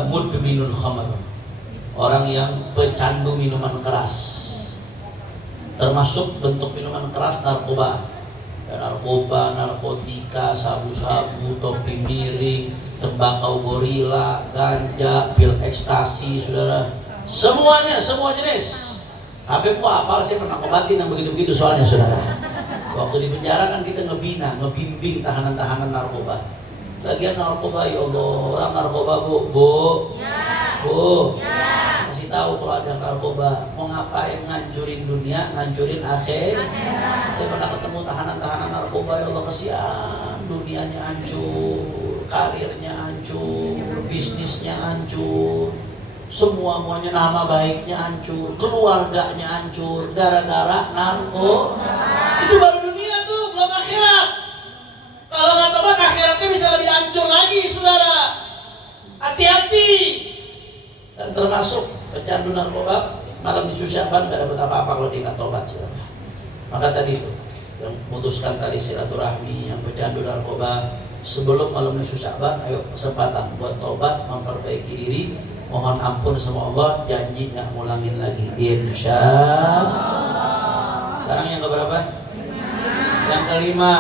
Mudminul khamr, orang yang pecandu minuman keras. Termasuk bentuk minuman keras narkoba, narkotika, sabu-sabu, topi miring, tembakau gorila, ganja, pil ekstasi, saudara. Semuanya, semua jenis. Habib gua apal, saya pernah obatin yang begitu-begitu soalnya, saudara. Waktu di penjara kan kita ngebina, ngebimbing tahanan-tahanan narkoba. Lagian narkoba, ya Allah, orang narkoba bu, kasih tahu kalau ada narkoba mau ngapain, ngancurin dunia, ngancurin akhir. Saya pernah ketemu tahanan-tahanan narkoba, ya Allah kesian, dunianya hancur, karirnya hancur, bisnisnya hancur, semuanya nama baiknya hancur, keluarganya hancur gara-gara narko. Itu baru dunia tuh, belum akhirat. Kalau nggak tobat, akhiratnya bisa lebih hancur lagi, saudara. Hati-hati. Dan termasuk pecandu narkoba, malam di Sya'ban nggak dapat apa-apa kalau dia nggak tobat, saudara. Maka tadi itu yang memutuskan tali silaturahmi, yang pecandu narkoba, sebelum malam nisfu Sya'ban, ayo kesempatan buat tobat, memperbaiki diri, mohon ampun sama Allah, janji nggak ngulangin lagi, insya Allah. Sekarang yang keberapa? Yang kelima,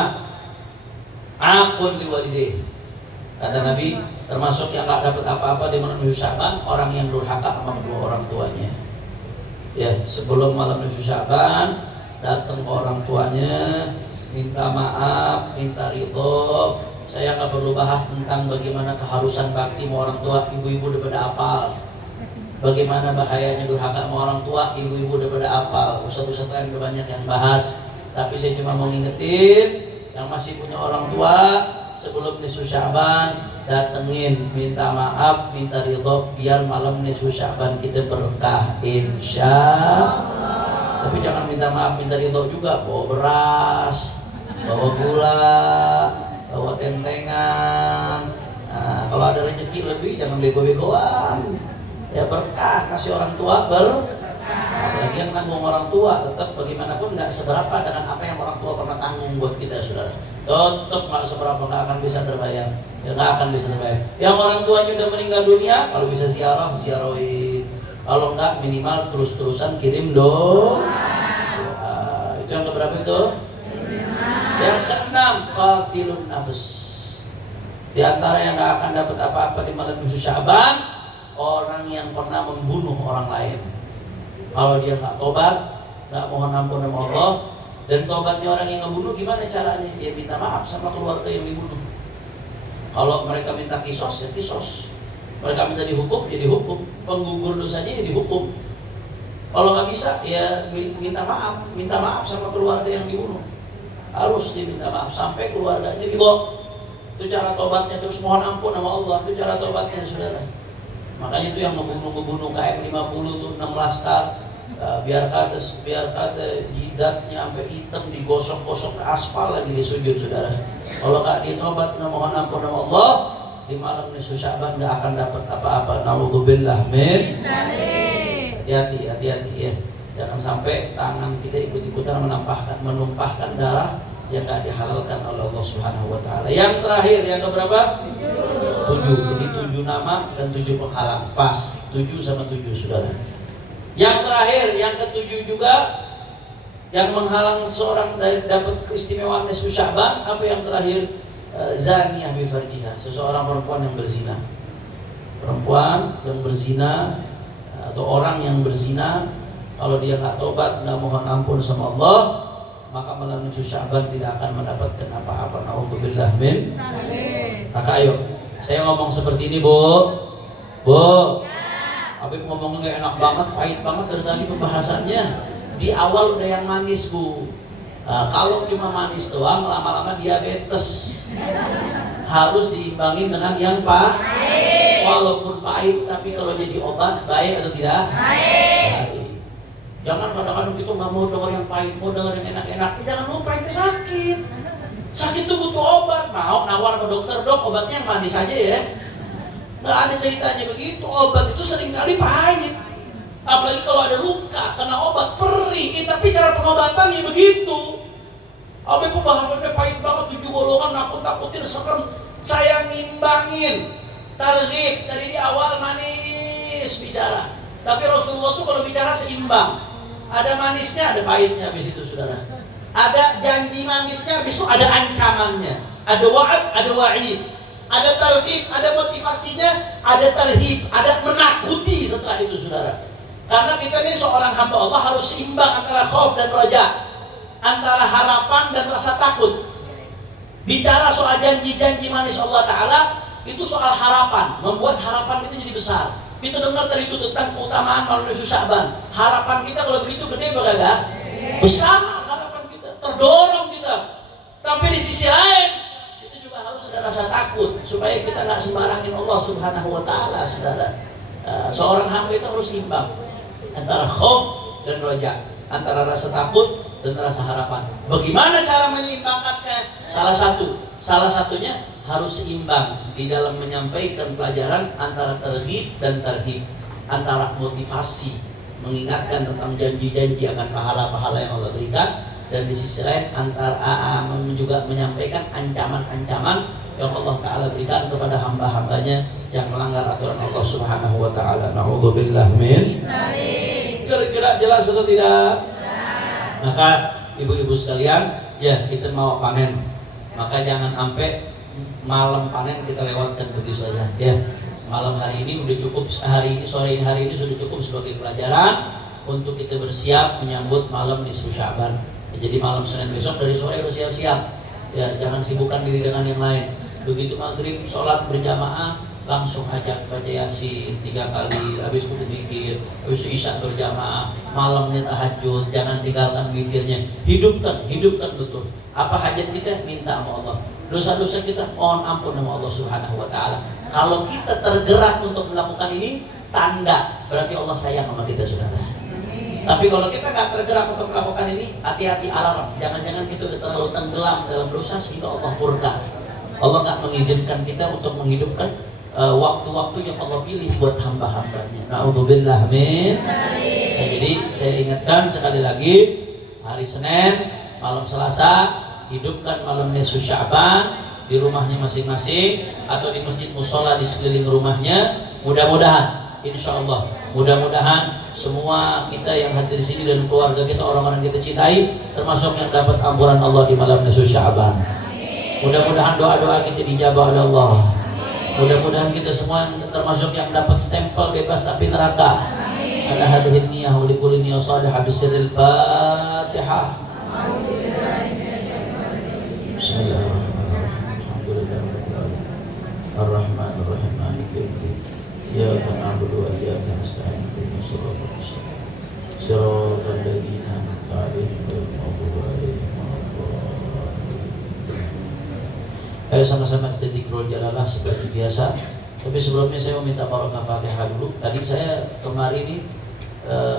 akun liwalidayh. Kata Nabi, termasuk yang nggak dapat apa-apa di malam nisfu Sya'ban, orang yang durhaka sama kedua orang tuanya. Ya, sebelum malam nisfu Sya'ban, datang ke orang tuanya, minta maaf, minta ridho. Saya nggak perlu bahas tentang bagaimana keharusan bakti sama orang tua, ibu-ibu udah pada apal. Bagaimana bahayanya durhaka sama orang tua, ibu-ibu udah pada apal. Ustaz-ustaz lain udah banyak yang bahas. Tapi saya cuma mau ngingetin yang masih punya orang tua, sebelum nisfu Sya'ban datengin, minta maaf, minta ridho, biar malam nisfu Sya'ban kita berkah, insya Allah. Tapi jangan minta maaf, minta ridho juga, bawa beras, bawa gula, bawa tentengan. Nah, kalau ada rezeki lebih jangan bego-begoan. Ya berkah, kasih orang tua apalagi yang nanggung orang tua, tetap bagaimanapun nggak seberapa dengan apa yang orang tua pernah tanggung buat kita, saudara. Tetap nggak seberapa, nggak akan bisa terbayar. Ya nggak akan bisa terbayar. Yang orang tuanya udah meninggal dunia, kalau bisa ziarahin. Kalau enggak minimal terus-terusan kirim doa. Itu yang keberapa itu? Yang keenam, qatilun nafs. Di antara yang enggak akan dapat apa-apa di malam nisfu Sya'ban, orang yang pernah membunuh orang lain. Kalau dia enggak tobat, enggak mohon ampun sama Allah, dan tobatnya orang yang membunuh gimana caranya? Dia minta maaf sama keluarga yang dibunuh. Kalau mereka minta kisos, ya kisos. Mereka minta dihukum, ya dihukum. Penggugur dosanya ya dihukum. Kalau nggak bisa, ya minta maaf sama keluarga yang dibunuh. Harus diminta maaf sampai keluarganya dibawa. Itu cara tobatnya, terus mohon ampun sama Allah. Itu cara tobatnya, saudara. Makanya itu yang membunuh KM50 tuh 6 laskar. Biar kata jidatnya sampai hitam, digosok-gosok ke aspal lagi di sujud, saudara. Kalau nggak ditobat, nggak mohon ampun sama Allah, di malam nisfu Sya'ban nggak akan dapat apa-apa. Naudzubillah min. Hati-hati ya. Jangan sampai tangan kita ikut-ikutan menumpahkan darah yang nggak dihalalkan oleh Allah Subhanahu Wa Taala. Yang terakhir, yang keberapa? 7. Jadi 7 nama dan 7 penghalang. Pas 7 sama 7, saudara. Yang terakhir, yang ke-7 juga, yang menghalang seorang dari dapat keistimewaan nisfu Sya'ban, apa yang terakhir? Zaniyah bi farjiha, seseorang perempuan yang berzina. Perempuan yang berzina atau orang yang berzina, kalau dia nggak tobat, nggak mohon ampun sama Allah, maka malam nisfu Sya'ban tidak akan mendapatkan apa-apa. Naudzubillah min. Maka ayo, saya ngomong seperti ini, Bu. Habib ngomongnya nggak enak banget, pahit banget dari tadi pembahasannya. Di awal udah yang manis, Bu. Kalau cuma manis doang, lama-lama diabetes. Harus diimbangin dengan yang pahit. Walaupun pahit, tapi kalau jadi obat, baik atau tidak? Baik. Jangan kadang-kadang kita nggak mau dengar yang pahit, mau dengar yang enak-enak. Jangan lupa itu sakit. Sakit itu butuh obat. Mau nawar ke dokter, dok obatnya yang manis aja ya. Nggak ada ceritanya begitu. Obat itu seringkali pahit. Apalagi kalau ada luka, kena obat perih. Tapi cara pengobatannya begitu. Apa pembahasannya pahit banget, 7 golongan, nakut-nakutin, serem. Saya ngimbangin, targhib dari di awal manis bicara. Tapi Rasulullah tuh kalau bicara seimbang. Ada manisnya, ada pahitnya habis itu, saudara. Ada janji manisnya, habis itu ada ancamannya. Ada wa'ad, ada wa'id. Ada targhib, ada motivasinya, ada tarhib, ada menakuti setelah itu, saudara. Karena kita ini seorang hamba Allah harus seimbang antara khauf dan raja, antara harapan dan rasa takut. Bicara soal janji-janji manis Allah Ta'ala, itu soal harapan, membuat harapan kita jadi besar. Kita dengar tadi itu tentang keutamaan malam nisfu Sya'ban. Harapan kita kalau begitu gede bagaimana? Besar harapan kita, terdorong kita. Tapi di sisi lain, itu juga harus ada rasa takut supaya kita nggak sembarangin Allah Subhanahu wa taala, Saudara. Seorang hamba itu harus imbang antara khauf dan roja, antara rasa takut dan rasa harapan. Bagaimana cara menyeimbangkannya? Salah satunya harus seimbang di dalam menyampaikan pelajaran antara targhib dan tarhib, antara motivasi mengingatkan tentang janji-janji akan pahala-pahala yang Allah berikan, dan di sisi lain antara juga menyampaikan ancaman-ancaman yang Allah Ta'ala berikan kepada hamba-hambanya yang melanggar aturan Allah Subhanahu wa Ta'ala. Na'udzubillah min. Kira-kira jelas atau tidak? Maka ibu-ibu sekalian, ya kita mau panen, maka jangan sampai malam panen kita lewatkan begitu saja. Ya, malam hari ini udah cukup, sore hari ini sudah cukup sebagai pelajaran untuk kita bersiap menyambut malam nisfu Sya'ban. Jadi malam Senin besok dari sore bersiap-siap. Ya, jangan sibukkan diri dengan yang lain. Begitu maghrib sholat berjamaah, langsung ajak baca Yasin 3 kali, habis itu zikir, habis itu Isya berjamaah, malamnya tahajud, jangan tinggalkan witirnya. Hidupkan betul. Apa hajat kita? Minta sama Allah. Dosa-dosa kita mohon ampun sama Allah Subhanahu wa Ta'ala. Kalau kita tergerak untuk melakukan ini, tanda berarti Allah sayang sama kita, Saudara. Tapi kalau kita nggak tergerak untuk melakukan ini, hati-hati alarm. Jangan-jangan kita udah terlalu tenggelam dalam dosa sehingga Allah murka. Allah nggak mengizinkan kita untuk menghidupkan waktu-waktu yang Allah pilih buat hamba-hambanya. Na'udzubillah min. Nah, jadi saya ingatkan sekali lagi, hari Senin, malam Selasa, hidupkan malam nisfu Sya'ban di rumahnya masing-masing atau di masjid musola di sekeliling rumahnya. Mudah-mudahan, insya Allah, mudah-mudahan semua kita yang hadir di sini dan keluarga kita, orang-orang kita cintai, termasuk yang dapat ampunan Allah di malam nisfu Sya'ban. Mudah-mudahan doa-doa kita dijabah oleh Allah. Mudah-mudahan kita semua termasuk yang dapat stempel bebas api neraka. Ala hadhihi niyah wa likulli niyyah salihah bisirril Fatihah. Bismillahirrahmanirrahim. Ar-Rahmanir Rahim. Maliki yaumiddin. Iyyaka na'budu wa iyyaka nasta'in. Ihdinas siratal mustaqim. Siratal ladzina an'amta 'alaihim ghairil maghdubi 'alaihim waladdallin. Ayo sama-sama kita dzikrul jalalah seperti biasa. Tapi sebelumnya saya mau minta barokah Fatihah dulu. Tadi saya kemarin ini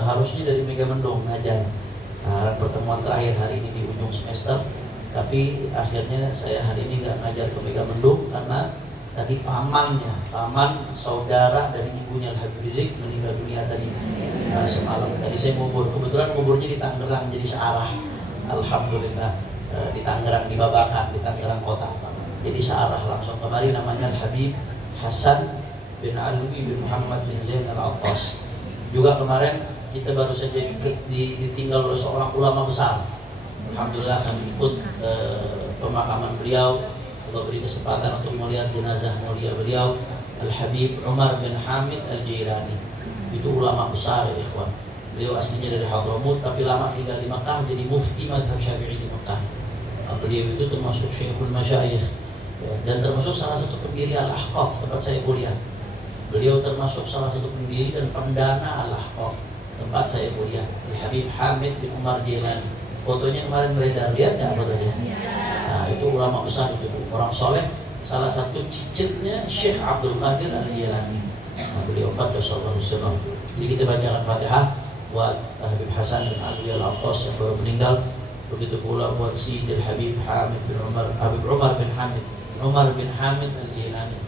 harusnya dari Megamendung ngajar. Nah, pertemuan terakhir hari ini di ujung semester. Tapi akhirnya saya hari ini nggak ngajar ke Megamendung karena tadi paman saudara dari ibunya Al-Habib Rizik meninggal dunia tadi semalam. Tadi saya ngubur, kebetulan nguburnya di Tangerang jadi searah. Alhamdulillah di Tangerang, di Babakan, di Tangerang kota. Jadi searah langsung kemarin. Namanya Al-Habib Hasan bin Alwi bin Muhammad bin Zain Al-Attas. Juga kemarin kita baru saja ditinggal oleh seorang ulama besar. Alhamdulillah kami ikut pemakaman beliau. Allah beri kesempatan untuk melihat jenazah mulia beliau, Al-Habib Umar bin Hamid Al-Jailani. Itu ulama besar ya ikhwan. Beliau aslinya dari Hadramut tapi lama tinggal di Mekah, jadi mufti mazhab Syafi'i di Mekah. Beliau itu termasuk Syekhul Masyayikh dan termasuk salah satu pendiri Al-Ahqaf tempat saya kuliah. Beliau termasuk salah satu pendiri dan pendana Al-Ahqaf tempat saya kuliah. Al-Habib Hamid bin Umar Jailani. Fotonya kemarin beredar, lihat nggak fotonya? Nah, itu ulama besar itu, orang soleh. Salah satu cicitnya Syekh Abdul Qadir Al-Jailani. Nah, beliau 14 tahun. Jadi kita bacakan Fatihah buat Habib Hasan bin Ali Al-Attas yang baru meninggal. Begitu pula buat Sayyidil Habib Hamid bin Umar, Habib Umar bin Hamid Al-Jailani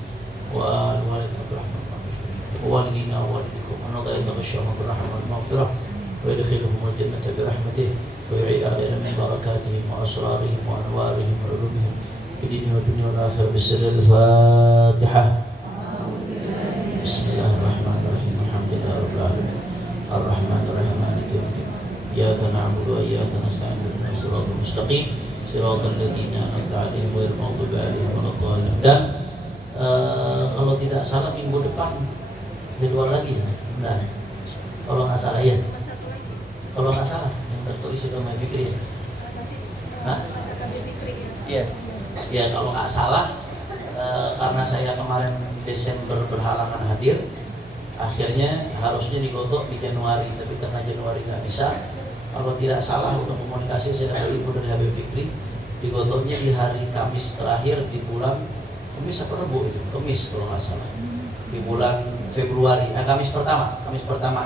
wa walid Abdurrahman wa walidina wa walidikum wa nadai taghashshahum birrahmah wal maghfirah wa yadkhiluhum al-jannata bi rahmatih wa yu'i alaihim min barakatihim wa asrarihim wa anwarihim wa ulumihim fi dunya wa dunya wal akhirah bisirril Fatihah. Bismillahirrahmanirrahim. Alhamdulillahi rabbil alamin. Ar-Rahmanir Rahim. Maliki yaumiddin. Iyyaka na'budu wa iyyaka nasta'in. Ihdinas siratal mustaqim. Siratal ladzina an'amta 'alaihim ghairil maghdubi alaihim waladdallin. Dan kalau tidak salah minggu depan jadwal lagi ya. Nah, kalau nggak salah ya. Kalau nggak salah yang tertulis itu Mai Fikri ya. Hah? Iya. Ya kalau nggak salah karena saya kemarin Desember berhalangan hadir, akhirnya harusnya digodok di Januari, tapi karena Januari nggak bisa. Kalau tidak salah untuk komunikasi saya dapat info dari Habib Fikri, digodoknya di hari Kamis terakhir di bulan Kamis apa Rebo itu? Kamis kalau nggak salah. Di bulan Februari, Kamis pertama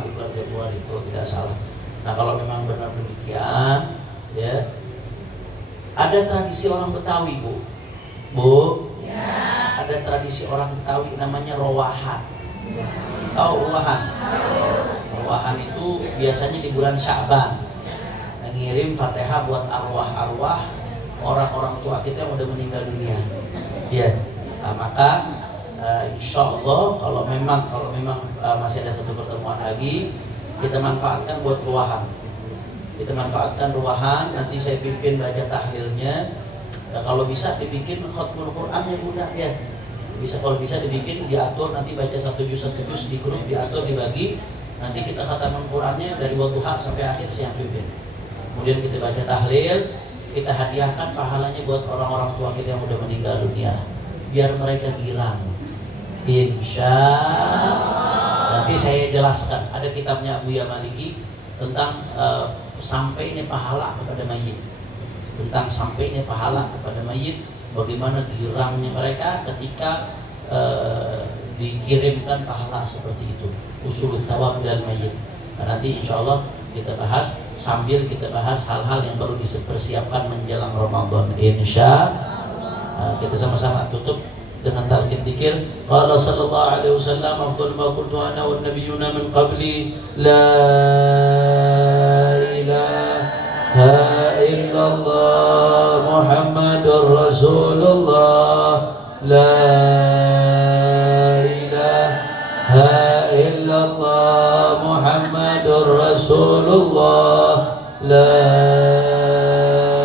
di bulan Februari kalau tidak salah. Nah kalau memang benar demikian, ya ada tradisi orang Betawi Bu, ya. Ada tradisi orang Betawi namanya rowahan. Tahu rowahan? Rowahan itu biasanya di bulan Sya'ban, ngirim Fatihah buat arwah-arwah orang-orang tua kita yang udah meninggal dunia. Ya, nah, maka insya Allah kalau memang masih ada satu pertemuan lagi, kita manfaatkan buat ruahan. Kita manfaatkan ruahan, nanti saya pimpin baca tahlilnya. Kalau bisa dibikin khatmul Quran ya mudah ya. Kalau bisa dibikin, diatur, nanti baca satu juz di grup, diatur, dibagi. Nanti kita khataman Qurannya dari wadduha sampai akhir saya pimpin. Kemudian kita baca tahlil, kita hadiahkan pahalanya buat orang-orang tua kita yang udah meninggal dunia, biar mereka girang. Insya Allah. Nanti saya jelaskan, ada kitabnya Abuya Maliki tentang sampainya pahala kepada mayit. Tentang sampainya pahala kepada mayit, bagaimana girangnya mereka ketika dikirimkan pahala seperti itu. Usul thawab dan mayit. Nah, nanti insya Allah kita bahas sambil kita bahas hal-hal yang perlu dipersiapkan menjelang Ramadan. Insya Allah. Kita sama-sama tutup dengan talqin dzikir. Qala sallallahu alaihi wasallam, afdal ma qultu ana wan nabiyyuna min qabli, la ilaha illallah Muhammadur Rasulullah, la ilaha illallah Muhammadur Rasulullah, la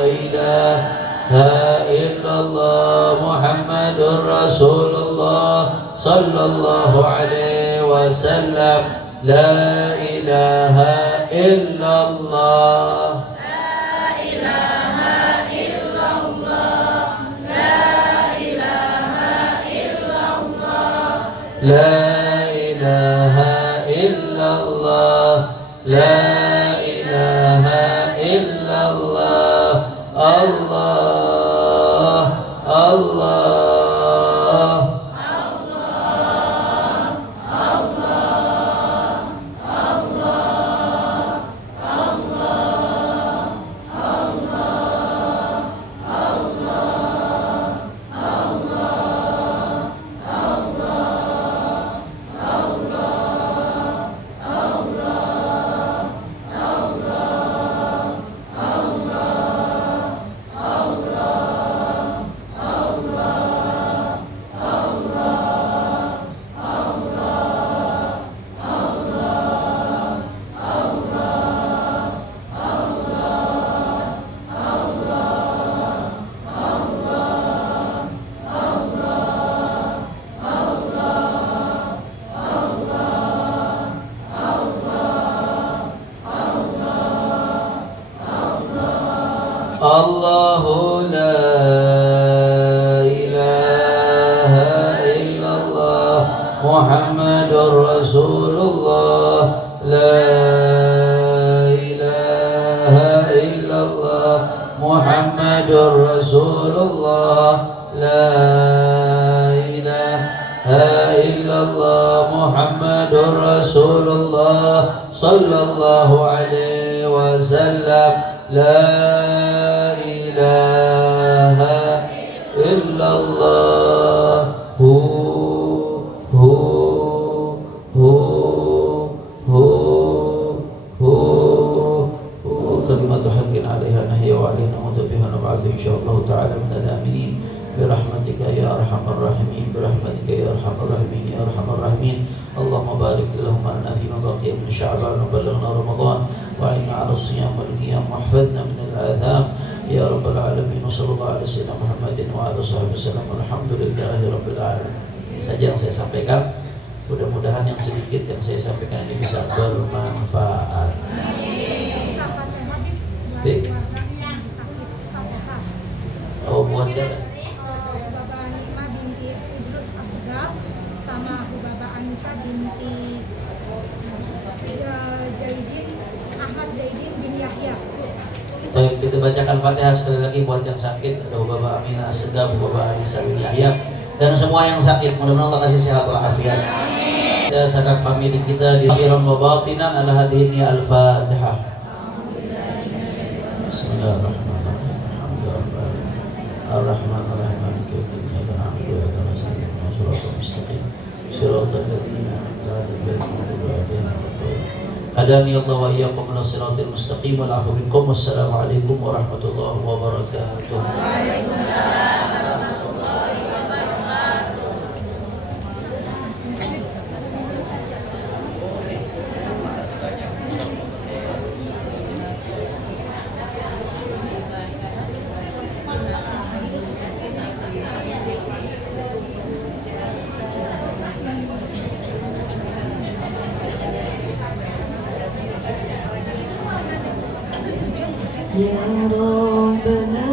ilaha illallah Muhammadur Rasulullah sallallahu alaihi wasallam, la ilaha illallah, la ilaha illallah, la ilaha illallah, la ilaha illallah, la ilaha illallah, Allah Allah Allahu la ilaha illallah Muhammadur Rasulullah, la ilaha illallah Muhammadur Rasulullah, la ilaha illallah Muhammadur Rasulullah sallallahu alaihi wasallam, la ilaha illallah kalimatu haqqin 'alaiha nahya wa 'alaina na'udzu biha nab'atsu insyaallah ta'ala minal aminin birahmatika ya arhamar rahimin, birahmatika ya arhamar rahimin, ya arhamar rahimin. Allahumma barik lahum lana fi ma baqiya min sya'ban wa balighna ramadan wa 'inna 'ala as-siyam wal qiyam wa hafidhna min al-atham ya rabbal alamin. Sallallahu alaihi wasallam Muhammadin wa ala sahbihi wasallam, alhamdulillahi rabbil alamin. Ini saja yang saya sampaikan. Mudah-mudahan yang sedikit yang saya sampaikan ini bisa bermanfaat. Oh, buat siapa? Baba Anisma binti Idrus Asgaf sama Baba Anissa binti Jaidin Ahmad Jaidin bin Yahya. Baik, kita bacakan Fatihah sekali lagi buat yang sakit. Ada Baba Aminah Asgaf, Baba Anissa bin Yahya. dan semua yang sakit mudah-mudahan Allah kasih sehat walafiat. Ya sanak family kita di akhiran wa batinan ala hadhihi al-Fatihah. Bismillahirrahmanirrahim. Ar-Rahmanir-Rahim. Maliki yaumiddin. Iyyaka na'budu wa iyyaka nasta'in. Ihdinas siratal mustaqim. Siratal ladzina an'amta 'alaihim ghairil maghdubi 'alaihim waladdallin. Hadani Allah wa iyyakum ila siratal mustaqim wal 'afwu minkum. Wassalamu alaikum warahmatullahi wabarakatuh. Ya Rabbana